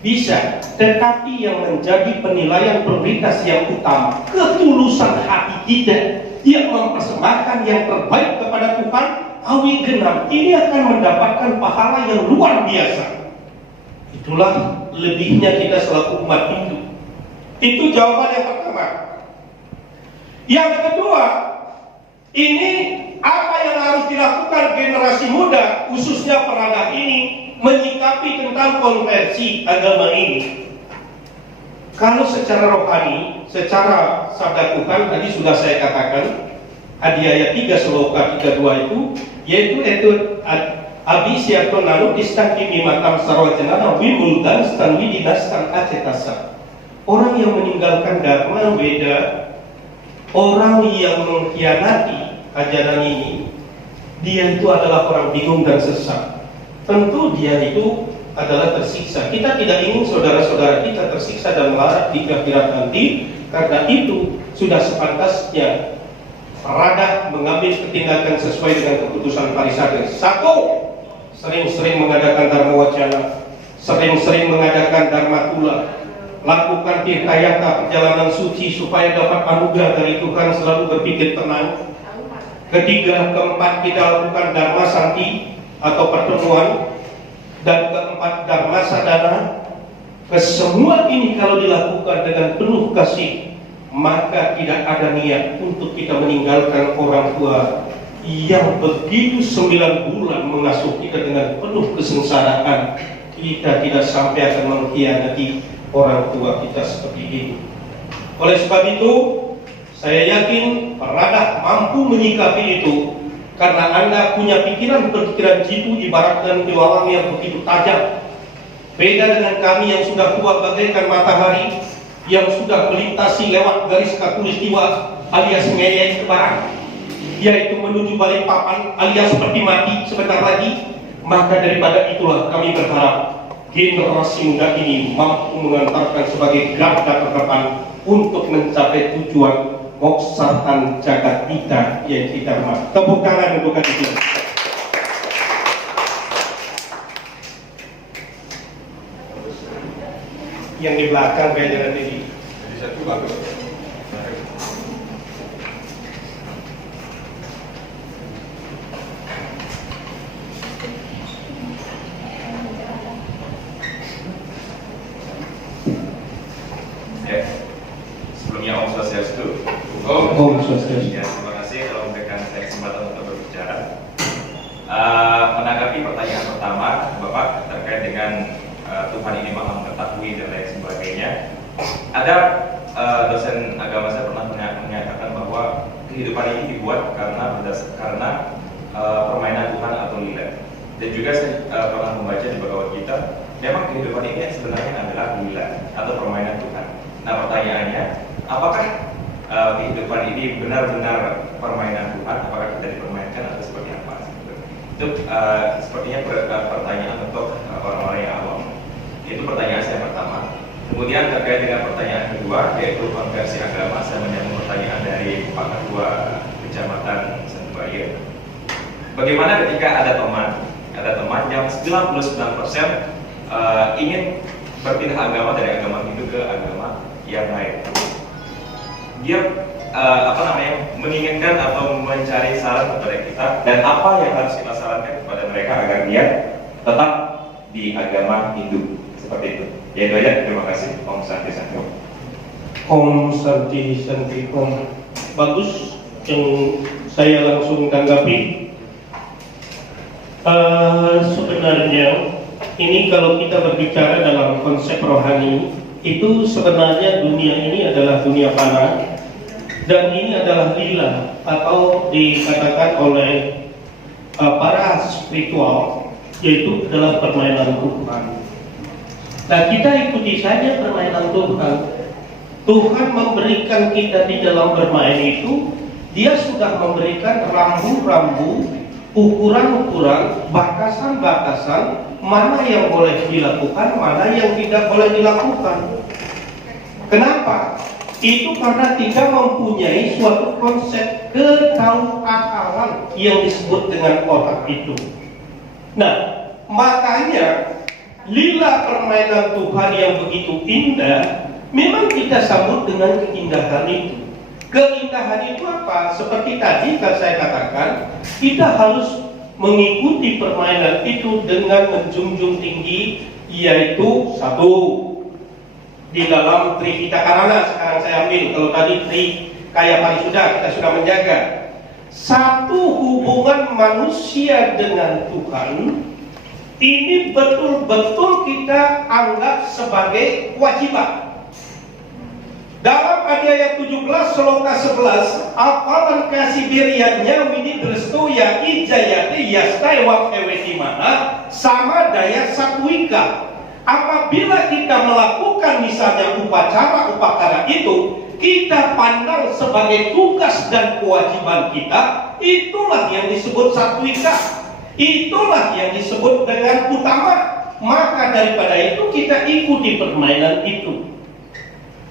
bisa. Tetapi yang menjadi penilaian prioritas yang utama, ketulusan hati kita. yang mempersembahkan yang terbaik kepada Tuhan, awi genap ini akan mendapatkan pahala yang luar biasa. Itulah lebihnya kita selaku umat Hindu. Itu jawaban yang pertama. Yang kedua, ini apa yang harus dilakukan generasi muda, khususnya peradah ini, menyikapi tentang konversi agama ini. Kalau secara rohani, secara sabda Tuhan, tadi sudah saya katakan, di ayat 3 Sloka 32 itu, yaitu Abisyato nanu distaki mimatam sarwajanana wimuldan stan widinas stan acetasa. Orang yang meninggalkan dharma beda, orang yang mengkhianati ajaran ini, dia itu adalah orang bingung dan sesat. Tentu dia itu adalah tersiksa. Kita tidak ingin saudara-saudara kita tersiksa dan melarat di akhirat nanti. Karena itu sudah sepantasnya peradah mengambil tindakan sesuai dengan keputusan Parisades. Satu, sering-sering mengadakan dharma wacana, sering-sering mengadakan dharma tula, lakukan tirtayata perjalanan suci supaya dapat anugerah dari Tuhan, selalu berpikir tenang. Ketiga, keempat, kita lakukan dharma santi atau pertemuan, dan keempat, dharma sadana. Kesemua ini kalau dilakukan dengan penuh kasih, maka tidak ada niat untuk kita meninggalkan orang tua yang begitu 9 bulan mengasuh kita dengan penuh kesengsaraan. Kita tidak sampai akan mengkhianati orang tua kita seperti ini. Oleh sebab itu, saya yakin peradah mampu menyikapi itu, karena Anda punya pikiran-pikiran jitu ibaratkan ilalang yang begitu tajam. Beda dengan kami yang sudah tua bagaikan matahari, yang sudah melintasi lewat garis khatulistiwa alias ngeyel ke barat, yaitu menuju Balikpapan alias seperti mati sebentar lagi. Maka daripada itulah kami berharap generasi muda ini mampu mengantarkan sebagai garda terdepan untuk mencapai tujuan moksatan jagat kita yang kita mahu. Tepuk tangan untuk itu. Yang di belakang kayaknya nanti jadi satu bagus. Ya, sebelumnya Om Swastiastu. Om Swastiastu. Ya, terima kasih telah memberikan saya kesempatan untuk berbicara. Menanggapi pertanyaan pertama Bapak terkait dengan Tuhan ini maha mengetahui dan lain sebagainya. Ada dosen agama saya pernah menyatakan bahwa kehidupan ini dibuat karena permainan Tuhan atau lila. Dan juga saya pernah membaca di Bhagavad Gita, memang kehidupan ini sebenarnya adalah lila atau permainan Tuhan. Nah, pertanyaannya, apakah kehidupan ini benar-benar permainan Tuhan? Apakah kita dipermainkan atau seperti apa? Itu sepertinya pertanyaan untuk orang-orang yang awam. Itu pertanyaan saya pertama. Kemudian terkait dengan pertanyaan kedua, yaitu konversi agama, saya menyambung pertanyaan dari Pak Ketua Kecamatan Santubaya. Bagaimana ketika ada teman yang 99% ingin berpindah agama dari agama Hindu ke agama yang lain? Dia menginginkan atau mencari saran kepada kita, dan apa yang harus kita sarankan kepada mereka agar dia tetap di agama Hindu. Seperti itu. Ya itu aja. Terima kasih. Om Santi Santi. Om Santi Santi Om. Bagus yang saya langsung tanggapi. Sebenarnya ini kalau kita berbicara dalam konsep rohani, itu sebenarnya dunia ini adalah dunia fana, dan ini adalah lila atau dikatakan oleh para spiritual, yaitu adalah permainan Tuhan. Nah, kita ikuti saja permainan Tuhan. Tuhan memberikan kita di dalam bermain itu, Dia sudah memberikan rambu-rambu, ukuran-ukuran, batasan-batasan, mana yang boleh dilakukan, mana yang tidak boleh dilakukan. Kenapa? Itu karena kita mempunyai suatu konsep ketauakalan yang disebut dengan otak itu. Nah, makanya lila permainan Tuhan yang begitu indah, memang kita sambut dengan keindahan itu. Keindahan itu apa? Seperti tadi kan saya katakan, kita harus mengikuti permainan itu dengan menjunjung tinggi, yaitu satu, di dalam Trivita Karana sekarang saya ambil. Kalau tadi Tri Kaya Parisuda kita sudah menjaga. Satu, hubungan manusia dengan Tuhan ini betul-betul kita anggap sebagai kewajiban. Dalam ayat 17 Sloka 11, apalan kasih beriannya wini drestoya ijayate yastai wak eweti mana sama daya satwika. Apabila kita melakukan misalnya upacara itu, kita pandang sebagai tugas dan kewajiban kita, itulah yang disebut satwika, itulah yang disebut dengan utama. Maka daripada itu kita ikuti permainan itu.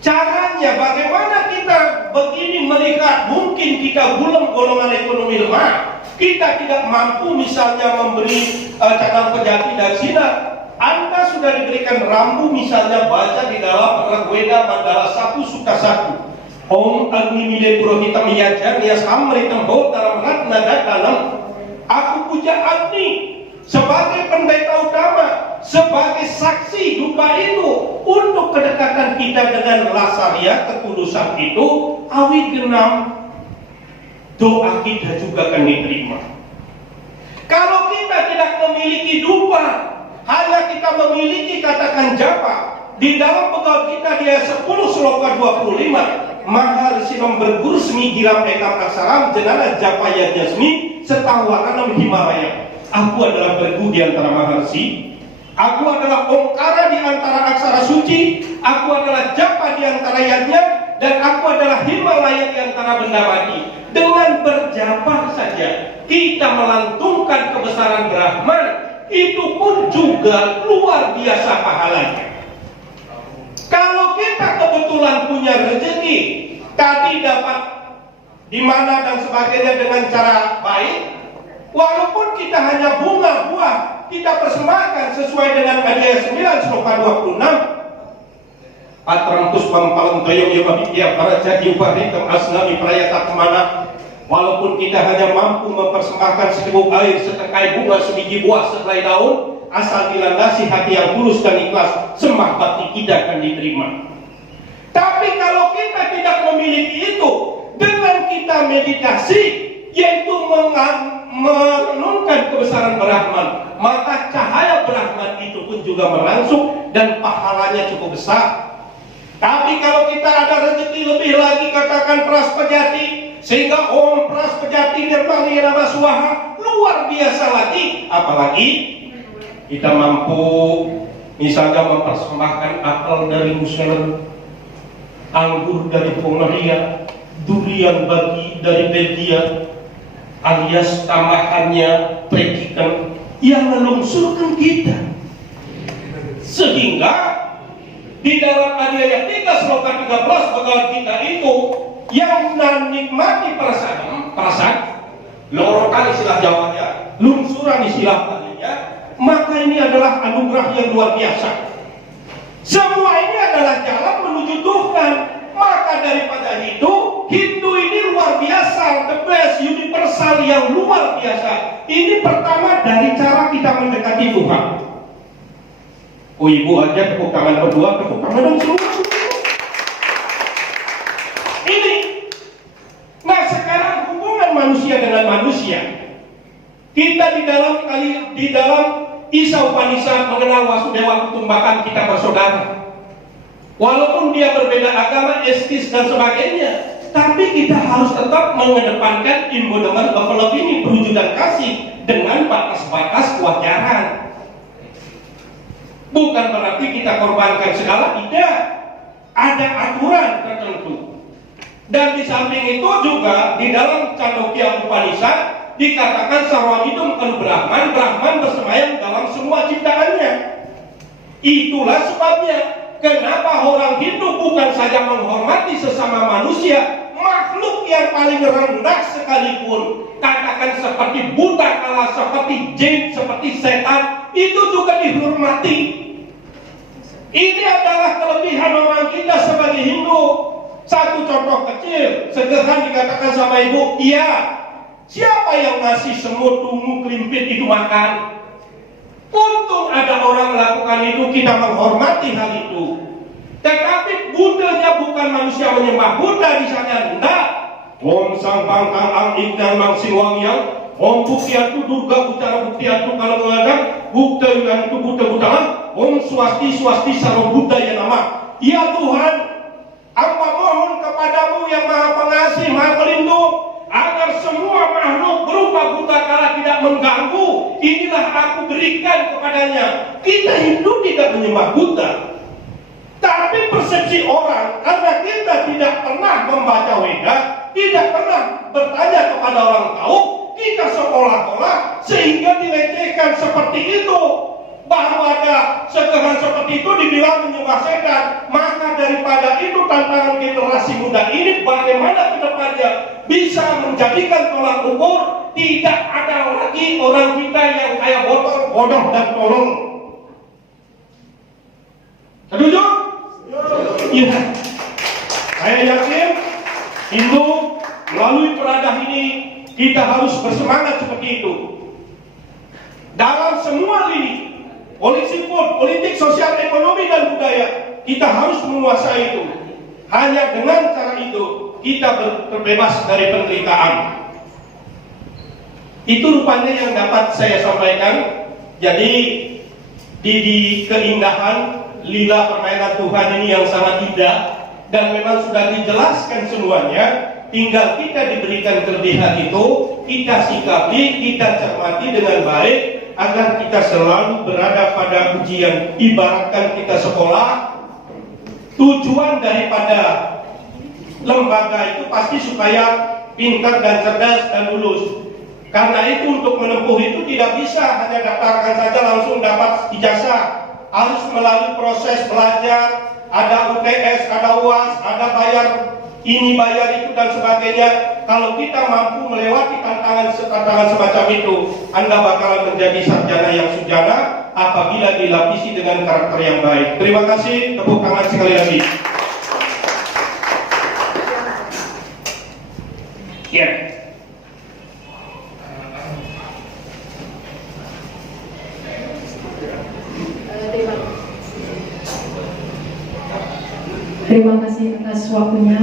Caranya bagaimana kita begini melihat, mungkin kita belum golongan ekonomi lemah, kita tidak mampu misalnya memberi cadang pejati dan sinar. Anda sudah diberikan rambu misalnya baca di dalam Ragweda Mandala 1 Suka 1. Om Agni Mile Purohita Miyajan Yas Amri Tembo dalam Ratna dalam aku puja Agni sebagai pendeta utama, sebagai saksi dupa itu untuk kedekatan kita dengan Lasaria, ketulusan itu, awi genam doa kita juga akan diterima. Kalau kita tidak memiliki dupa, hanya kita memiliki katakan japa, di dalam pegawai kita dia 10 Sloka 25, Maharsi berguru semi giram ekam aksaram jenara japaya jasmi setawakanam Himalaya. Aku adalah bergu di antara Maharsi, aku adalah Omkara di antara aksara suci, aku adalah japa di antara yajna, dan aku adalah Himalaya di antara benda mati. Dengan berjapa saja kita melantungkan kebesaran Brahman, itu pun juga luar biasa pahalanya. Kalau kita kebetulan punya rezeki, tadi dapat di mana dan sebagainya dengan cara baik, walaupun kita hanya bunga buah, kita persembahkan sesuai dengan ayat 9 Sloka 26. Patrang puspam palam toyong yamabikya para jadi uparitam asnami prayata kemana. Walaupun kita hanya mampu mempersembahkan secukupuk air, setekai bunga, sebiji buah, sehelai daun, asal dilandasi hati yang tulus dan ikhlas, sembah bakti kita akan diterima. Tapi kalau kita tidak memiliki itu, dengan kita meditasi, yaitu merenungkan kebesaran Brahman, maka cahaya Brahman itu pun juga merangsuk dan pahalanya cukup besar. Tapi kalau kita ada rezeki lebih lagi, katakan praspejati, sehingga Om praspejati nirmani nama suaha, luar biasa lagi. Apalagi kita mampu misalnya mempersembahkan apel dari Muselen, anggur dari Pomeria, durian bagi dari Belgia, alias tambahannya prejikan yang melungsurkan kita, sehingga di dalam ayat 3 Sloka 13 pegawai kita itu yang menikmati perasaan lorokan istilah Jawanya, lungsuran istilah Balinya, maka ini adalah anugerah yang luar biasa. Semua ini adalah jalan menuju Tuhan. Maka daripada itu, Hindu ini luar biasa, the best, universal yang luar biasa. Ini pertama dari cara kita mendekati Tuhan. Oh ibu aja tepuk tangan berdua, tepuk tangan dong semua. Ini. Nah sekarang hubungan manusia dengan manusia. Kita di dalam Isa Upanishad mengenal Wasudewa Kutumbakan, kita bersaudara. Walaupun dia berbeda agama, etis dan sebagainya, tapi kita harus tetap mengedepankan embodiment of love ini, perwujudan kasih dengan batas-batas kewajaran. Bukan berarti kita korbankan segala, tidak. Ada aturan tertentu. Dan di samping itu juga di dalam Candogya Upanishad dikatakan sarwamidum kan Brahman, Brahman bersemayam dalam semua ciptaannya. Itulah sebabnya kenapa orang Hindu bukan saja menghormati sesama manusia, makhluk yang paling rendah sekalipun, katakan seperti buta kala, seperti jin, seperti setan, itu juga dihormati. Ini adalah kelebihan orang kita sebagai Hindu. Satu contoh kecil, segera dikatakan sama ibu, iya, siapa yang ngasih semut, ungu, kelimpit itu makan? Untung ada orang melakukan itu, kita menghormati hal itu. Tetapi Budanya bukan manusia menyembah Buddha di sana, enggak. Om sang bangkang ang iknan mang siwangyang, Om buktian tu durga butara buktian tu kalau mengatakan bukta yang tu buta butaan, Om swasti swasti sarong Buddha ya nama. Ya Tuhan, hamba mohon kepadamu yang maha pengasih, maha pelindung, agar semua makhluk berupa buta kala tidak mengganggu. Inilah aku berikan kepadanya. Kita Hindu tidak menyembah Buddha, tapi persepsi orang karena kita tidak pernah membaca Weda, tidak pernah bertanya kepada orang tahu, kita seolah-olah sehingga dilecehkan seperti itu. Baru ada setelah seperti itu dibilang menyembah setan. Maka daripada itu tantangan generasi muda ini bagaimana kedepannya bisa menjadikan tolak ukur. Tidak ada lagi orang kita yang kayak bodoh dan tolong. Setuju? Iya. Saya yakin Hindu melalui peradah ini kita harus bersemangat seperti itu. Dalam semua lini, politik, sosial, ekonomi, dan budaya, kita harus menguasai itu. Hanya dengan cara itu, kita terbebas dari penderitaan. Itu rupanya yang dapat saya sampaikan. Jadi, di keindahan, lila permainan Tuhan ini yang sangat indah, dan memang sudah dijelaskan semuanya, tinggal kita diberikan kelebihan itu, kita sikapi, kita cermati dengan baik, agar kita selalu berada pada ujian. Ibaratkan kita sekolah, tujuan daripada lembaga itu pasti supaya pintar dan cerdas dan lulus. Karena itu untuk menempuh itu tidak bisa hanya daftarkan saja langsung dapat ijazah. Harus melalui proses belajar, ada UTS, ada UAS, ada bayar ini bayar itu dan sebagainya. Kalau kita mampu melewati tantangan semacam itu, Anda bakalan menjadi sarjana yang sujana apabila dilapisi dengan karakter yang baik. Terima kasih, tepuk tangan sekali lagi. Ya. Terima kasih atas waktunya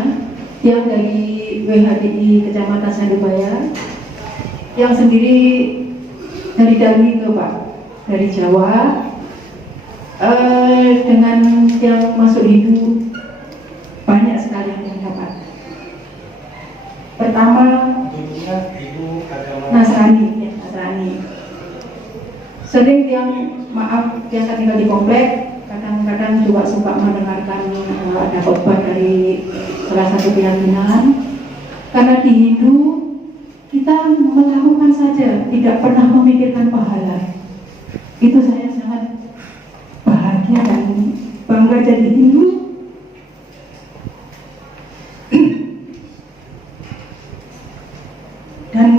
yang dari WHDI Kecamatan Sandubaya, yang sendiri dari Dali ke Pak, dari Jawa, dengan yang masuk Hindu banyak sekali yang dapat. Pertama, Nasrani, ya, Nasrani. Sering yang maaf biasa tinggal di komplek, kadang-kadang juga suka mendengarkan ada khotbah dari salah satu keyakinan. Karena di Hindu kita melakukan saja, tidak pernah memikirkan pahala. Itu saya sangat bahagia dan bangga jadi Hindu. Dan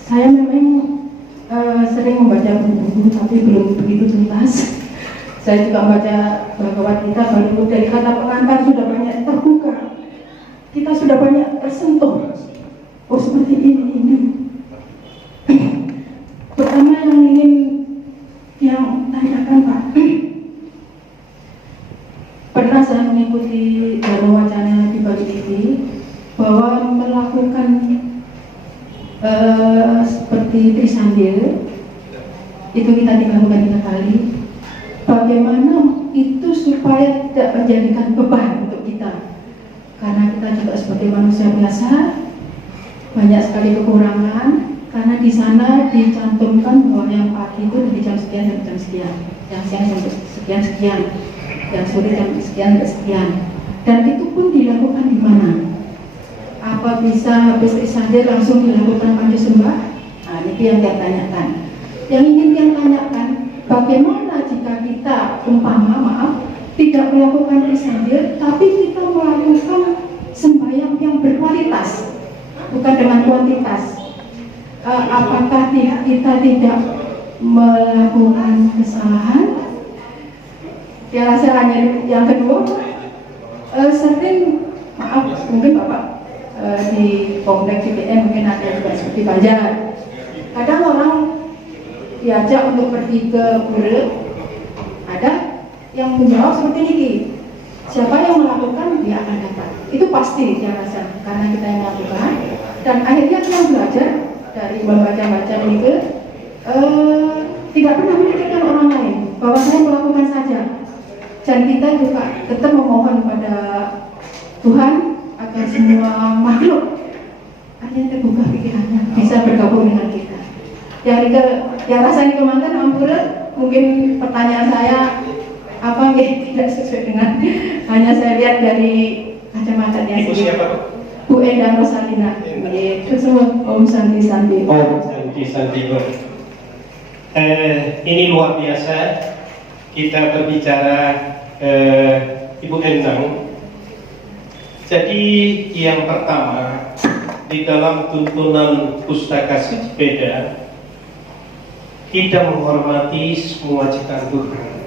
saya memang sering membaca buku-buku tapi belum begitu tuntas. Saya juga baca Bhagavad Gita, baru dari kata pengantar sudah banyak terbuka. Kita sudah banyak tersentuh. Oh seperti ini. Pertama yang ingin yang tanyakan Pak, pernah saya mengikuti Dharma Wacana di Bali TV bahwa melakukan seperti Trisandil itu kita dilakukan 3 kali. Bagaimana itu supaya tidak menjadikan beban untuk kita, karena kita juga sebagai manusia biasa banyak sekali kekurangan. Karena di sana dicantumkan bahwa yang pagi itu dari jam sekian sampai jam sekian, yang siang sampai sekian, yang sore jam sekian sampai sekian. Dan itu pun dilakukan di mana? Apa bisa habis Trisandil langsung dilakukan panju sembah? Nah, itu yang saya tanyakan. Yang ingin saya tanyakan, bagaimana jika kita umpama tidak melakukan Trisandil, tapi kita melakukan sembahyang yang berkualitas, bukan dengan kuantitas? Apakah kita tidak melakukan kesalahan? Ya, saya hanya yang kedua, sering mungkin Bapak di kompleks CPN mungkin ada juga seperti Banjar. Kadang orang diajak untuk pergi ke pura, ada yang menjawab seperti ini, siapa yang melakukan dia akan dapat. Itu pasti saya rasa, karena kita yang melakukan. Dan akhirnya kita belajar dari membaca-baca ini ke tidak pernah memikirkan orang lain, bahwa saya melakukan saja. Dan kita juga tetap memohon pada Tuhan agar semua makhluk yang terbuka pikirannya bisa bergabung dengan kita. Yang rasanya kemarin Ampura, mungkin pertanyaan saya apa tidak sesuai dengan hanya saya lihat dari kacamatanya. Ibu siapa? Bu Enda Rosalina. Itu semua Om Santi Santi. Om Santi Santi. Ini luar biasa kita berbicara Ibu Endang. Jadi yang pertama di dalam tuntunan Pustaka Sepeda kita menghormati semua ciptaan Tuhan.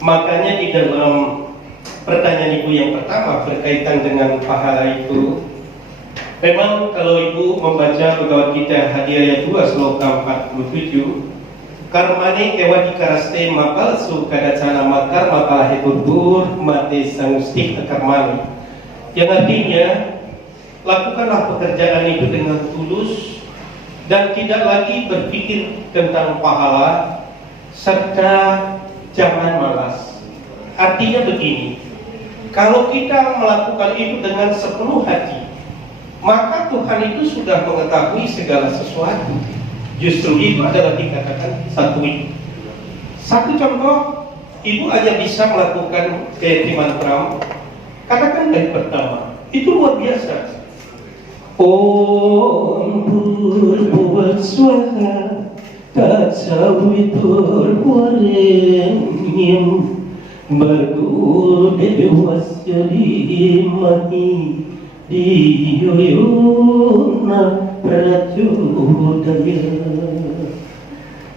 Makanya di dalam pertanyaan Ibu yang pertama berkaitan dengan pahala itu, memang kalau Ibu membaca Bhagavad Gita Hadiah 2 sloka 47, karmane ewa dikaraste mapal su kadacana makar mapal heturbur mate sangustik karmane, yang artinya lakukanlah pekerjaan itu dengan tulus dan tidak lagi berpikir tentang pahala serta jangan malas. Artinya begini, kalau kita melakukan itu dengan sepenuh hati, maka Tuhan itu sudah mengetahui segala sesuatu. Justru itu adalah dikatakan satu itu. Satu contoh, Ibu hanya bisa melakukan Gayatri Mantra. Katakan dari pertama, itu luar biasa. Om Bhurbuvat Swaha Tatsavitur Varenyam Bhargo Devasya Dhimani Dhiyo Yona Prachodaya.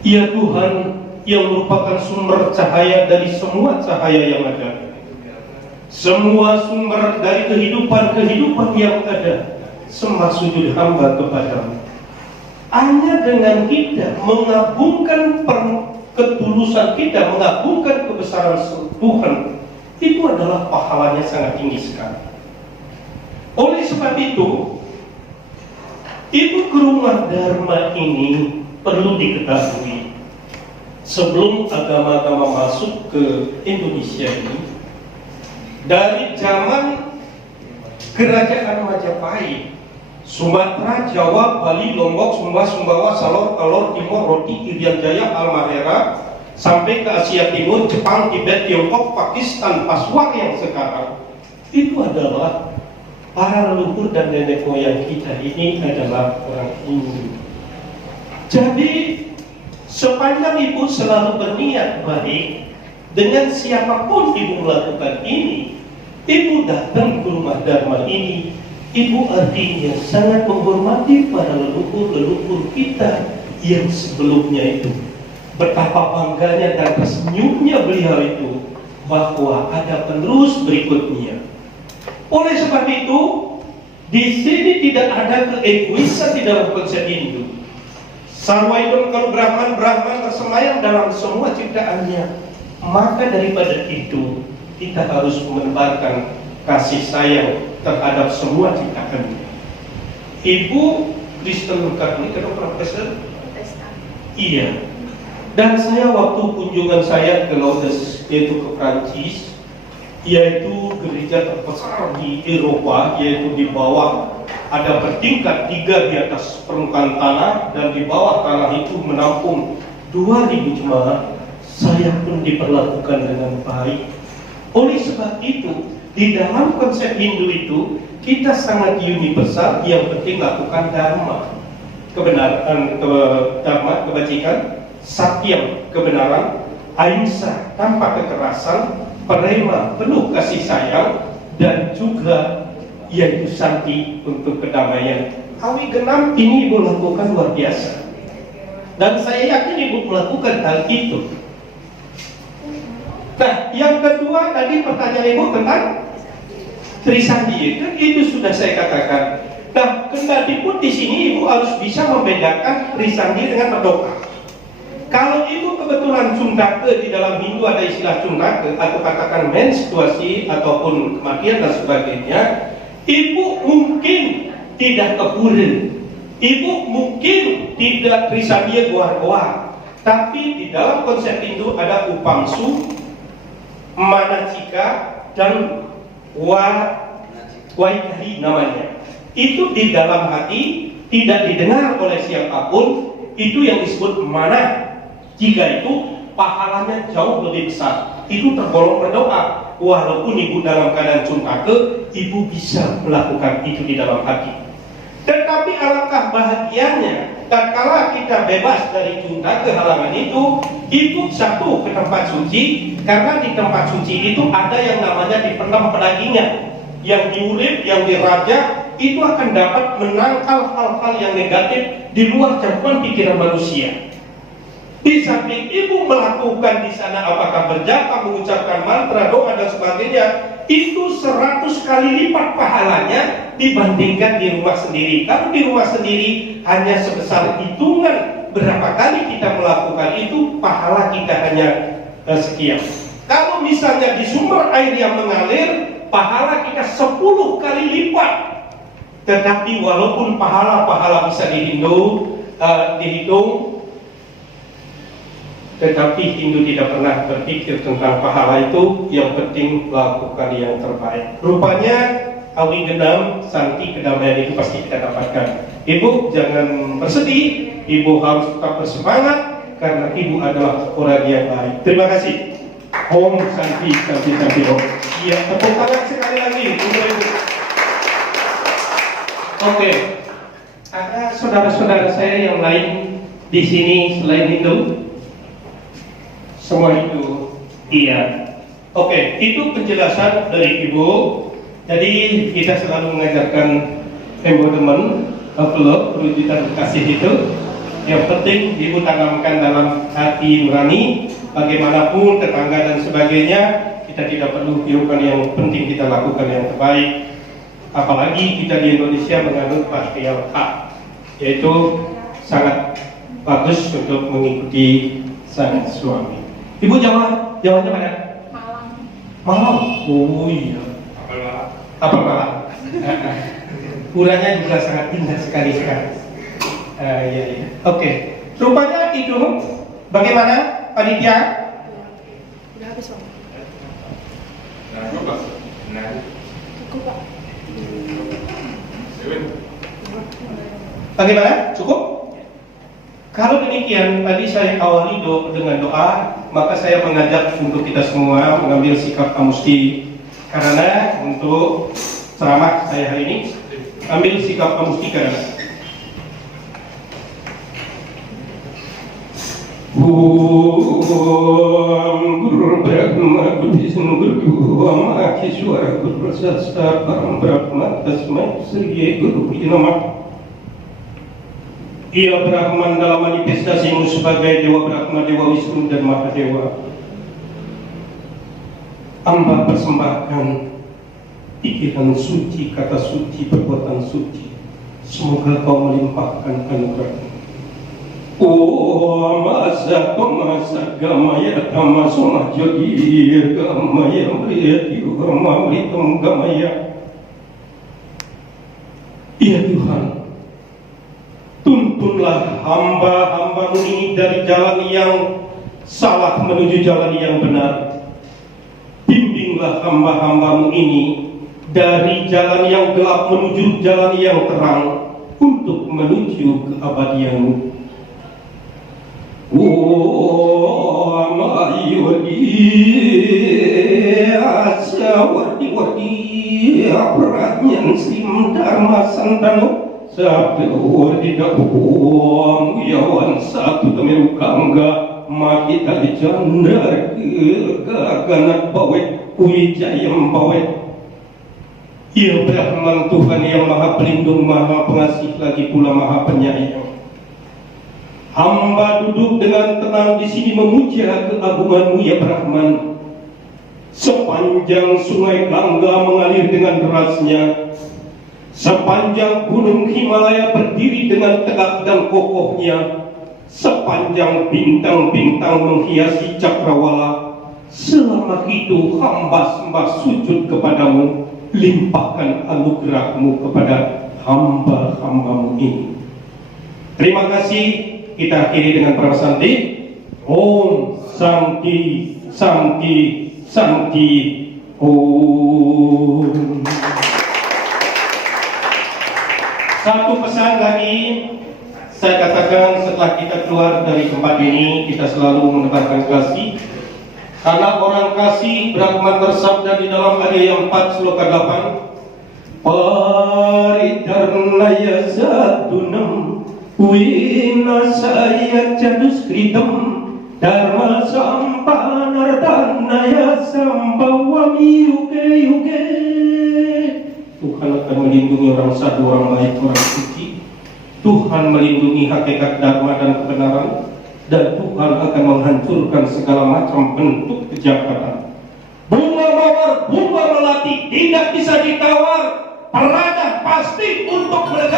Ya Tuhan yang merupakan sumber cahaya dari semua cahaya yang ada, semua sumber dari kehidupan yang ada, sembah sujud hamba kepadamu. Hanya dengan kita mengagungkan ketulusan kita, mengagungkan kebesaran Tuhan, itu adalah pahalanya sangat tinggi sekali. Oleh sebab itu, Ibu ke rumah Dharma ini perlu diketahui, sebelum agama-agama masuk ke Indonesia ini, dari zaman Kerajaan Majapahit, Sumatera, Jawa, Bali, Lombok, Sumba, Sumbawa, Salor, Alor, Timor, Roti, Irian Jaya, Halmahera, sampai ke Asia Timur, Jepang, Tibet, Tiongkok, Pakistan, Pasuan yang sekarang, itu adalah para leluhur dan nenek moyang kita ini adalah orang Hindu. Jadi sepanjang Ibu selalu berniat baik dengan siapapun Ibu melakukan ini, Ibu datang ke rumah Dharma ini, Ibu artinya sangat menghormati para leluhur-leluhur kita yang sebelumnya itu. Betapa bangganya dan tersenyumnya beliau itu bahwa ada penerus berikutnya. Oleh sebab itu, di sini tidak ada keegoisan di dalam konsep Hindu. Sarwaidon kalau Brahman bersemayam dalam semua ciptaannya. Maka daripada itu, kita harus menebarkan kasih sayang terhadap semua ciptaannya. Ibu Kristen Katolik atau Profesor? Iya. Dan saya waktu kunjungan saya ke Lourdes, yaitu ke Prancis, yaitu gereja terbesar di Eropa, yaitu di bawah ada bertingkat 3 di atas permukaan tanah, dan di bawah tanah itu menampung 2.000 jemaat. Saya pun diperlakukan dengan baik. Oleh sebab itu, di dalam konsep Hindu itu kita sangat universal. Yang penting lakukan dharma, kebenaran, dharma, kebajikan, satyam, kebenaran, ahimsa, tanpa kekerasan, prema, penuh kasih sayang, dan juga yaitu santi, untuk kedamaian. Awi genam ini Ibu lakukan luar biasa, dan saya yakin Ibu melakukan hal itu. Nah, yang kedua tadi pertanyaan Ibu tentang Trisandi kan itu sudah saya katakan. Nah, kendati pun di sini ibu harus bisa membedakan Trisandi dengan berdoa. Kalau itu kebetulan cundake, di dalam Hindu ada istilah cundake atau katakan menstruasi ataupun kematian dan sebagainya, ibu mungkin tidak keburen, ibu mungkin tidak Trisandi goar-goar, tapi di dalam konsep Hindu ada upamsu, manacika, dan waikari namanya. Itu di dalam hati tidak didengar oleh siapapun, itu yang disebut mana. Jika itu pahalanya jauh lebih besar, itu tergolong berdoa. Walaupun ibu dalam keadaan cundake, ibu bisa melakukan itu di dalam hati. Tetapi alangkah bahagianya tatkala kita bebas dari cundake halangan itu satu ke tempat suci, karena di tempat suci itu ada yang namanya dipendam pedagingan, yang diurip, yang dirajak, itu akan dapat menangkal hal-hal yang negatif di luar jangkauan pikiran manusia. Di samping ibu melakukan di sana apakah berjapa, mengucapkan mantra, doa dan sebagainya, itu 100 kali lipat pahalanya dibandingkan di rumah sendiri. Kalau di rumah sendiri hanya sebesar hitungan berapa kali kita melakukan itu, pahala kita hanya sekian. Kalau misalnya di sumber air yang mengalir, pahala kita 10 kali lipat. Tetapi walaupun pahala-pahala bisa dihitung, tetapi Hindu tidak pernah berpikir tentang pahala itu. Yang penting lakukan yang terbaik. Rupanya awi genam santi kedamaian itu pasti kita dapatkan. Ibu jangan bersedih, ibu harus tetap bersemangat karena ibu adalah orang yang baik. Terima kasih. Om Santi Santi Santi Om. Iya, tepuk tangan sekali lagi untuk ibu. Oke, ada saudara-saudara saya yang lain di sini selain Hindu? Semua itu iya. Oke, itu penjelasan dari ibu. Jadi kita selalu mengajarkan embodiment of love, perwujudan kasih itu. Yang penting ibu tanamkan dalam hati nurani. Bagaimanapun tetangga dan sebagainya, kita tidak perlu hiraukan, yang penting kita lakukan yang terbaik. Apalagi kita di Indonesia menganut patriarkat hak, yaitu sangat bagus untuk mengikuti sang suami. Ibu Jawanya mana? Malang. Oh iya. Apa Malang? Puranya juga sangat indah sekali sekarang. Iya. Oke. Rupanya itu. Bagaimana panitia? Udah habis, Om. Cukup, Pak. Bagaimana? Cukup? Kalau demikian, tadi saya awali dengan doa, maka saya mengajak untuk kita semua mengambil sikap amusti. Karena untuk ceramah saya hari ini, ambil sikap amusti karena Guru Brahma Guru Vishnu Guru Maheshwara Guru Sasta Param Brahma Tasmai Sri Guru Namah. Ia Brahman dalam manifestasimu sebagai Dewa Brahma, Dewa Wisnu dan Mahadewa. Hamba persembahkan pikiran suci, kata suci, perbuatan suci. Semoga kau melimpahkan anugerah. Masa gamaya tamasoma jodir gamaya mriyati gamam gamaya. Ya Tuhan, tuntunlah hamba-hambamu ini dari jalan yang salah menuju jalan yang benar. Bimbinglah hamba-hambamu ini dari jalan yang gelap menuju jalan yang terang untuk menuju keabadianmu. Wadi Pranyan Sim Dharma Santano Sabdo Didapum Yawan Satu Temeru Kangga Makita Janda Kegaganat Bawet Wijayam Bawet. Ya Brahman, Tuhan yang Maha Pelindung, Maha Pengasih, lagi pula Maha Penyayang. Hamba duduk dengan tenang di sini memuja keagunganmu ya Brahman. Sepanjang sungai Gangga mengalir dengan derasnya, sepanjang gunung Himalaya berdiri dengan tegak dan kokohnya, sepanjang bintang-bintang menghiasi cakrawala, selama itu hamba sembah sujud kepadamu, limpahkan anugerahmu kepada hamba-hambamu ini. Terima kasih. Kita akhiri dengan prasanti. Om Santi Santi Santi Om. Satu pesan lagi saya katakan setelah kita keluar dari tempat ini, kita selalu menebarkan kasih. Karena orang kasih, Brahma bersabda di dalam Adya 4 sloka 8, Paritarnaya Zadunam Winasaya Chaduskritam Dharma Sampanartanaya Sambawami Yuge Yuge. Tuhan akan melindungi orang satu, orang baik, orang suci. Tuhan melindungi hakikat dharma dan kebenaran, dan Tuhan akan menghancurkan segala macam bentuk kejahatan. Bunga mawar, bunga melati tidak bisa ditawar. Peradah pasti untuk mereka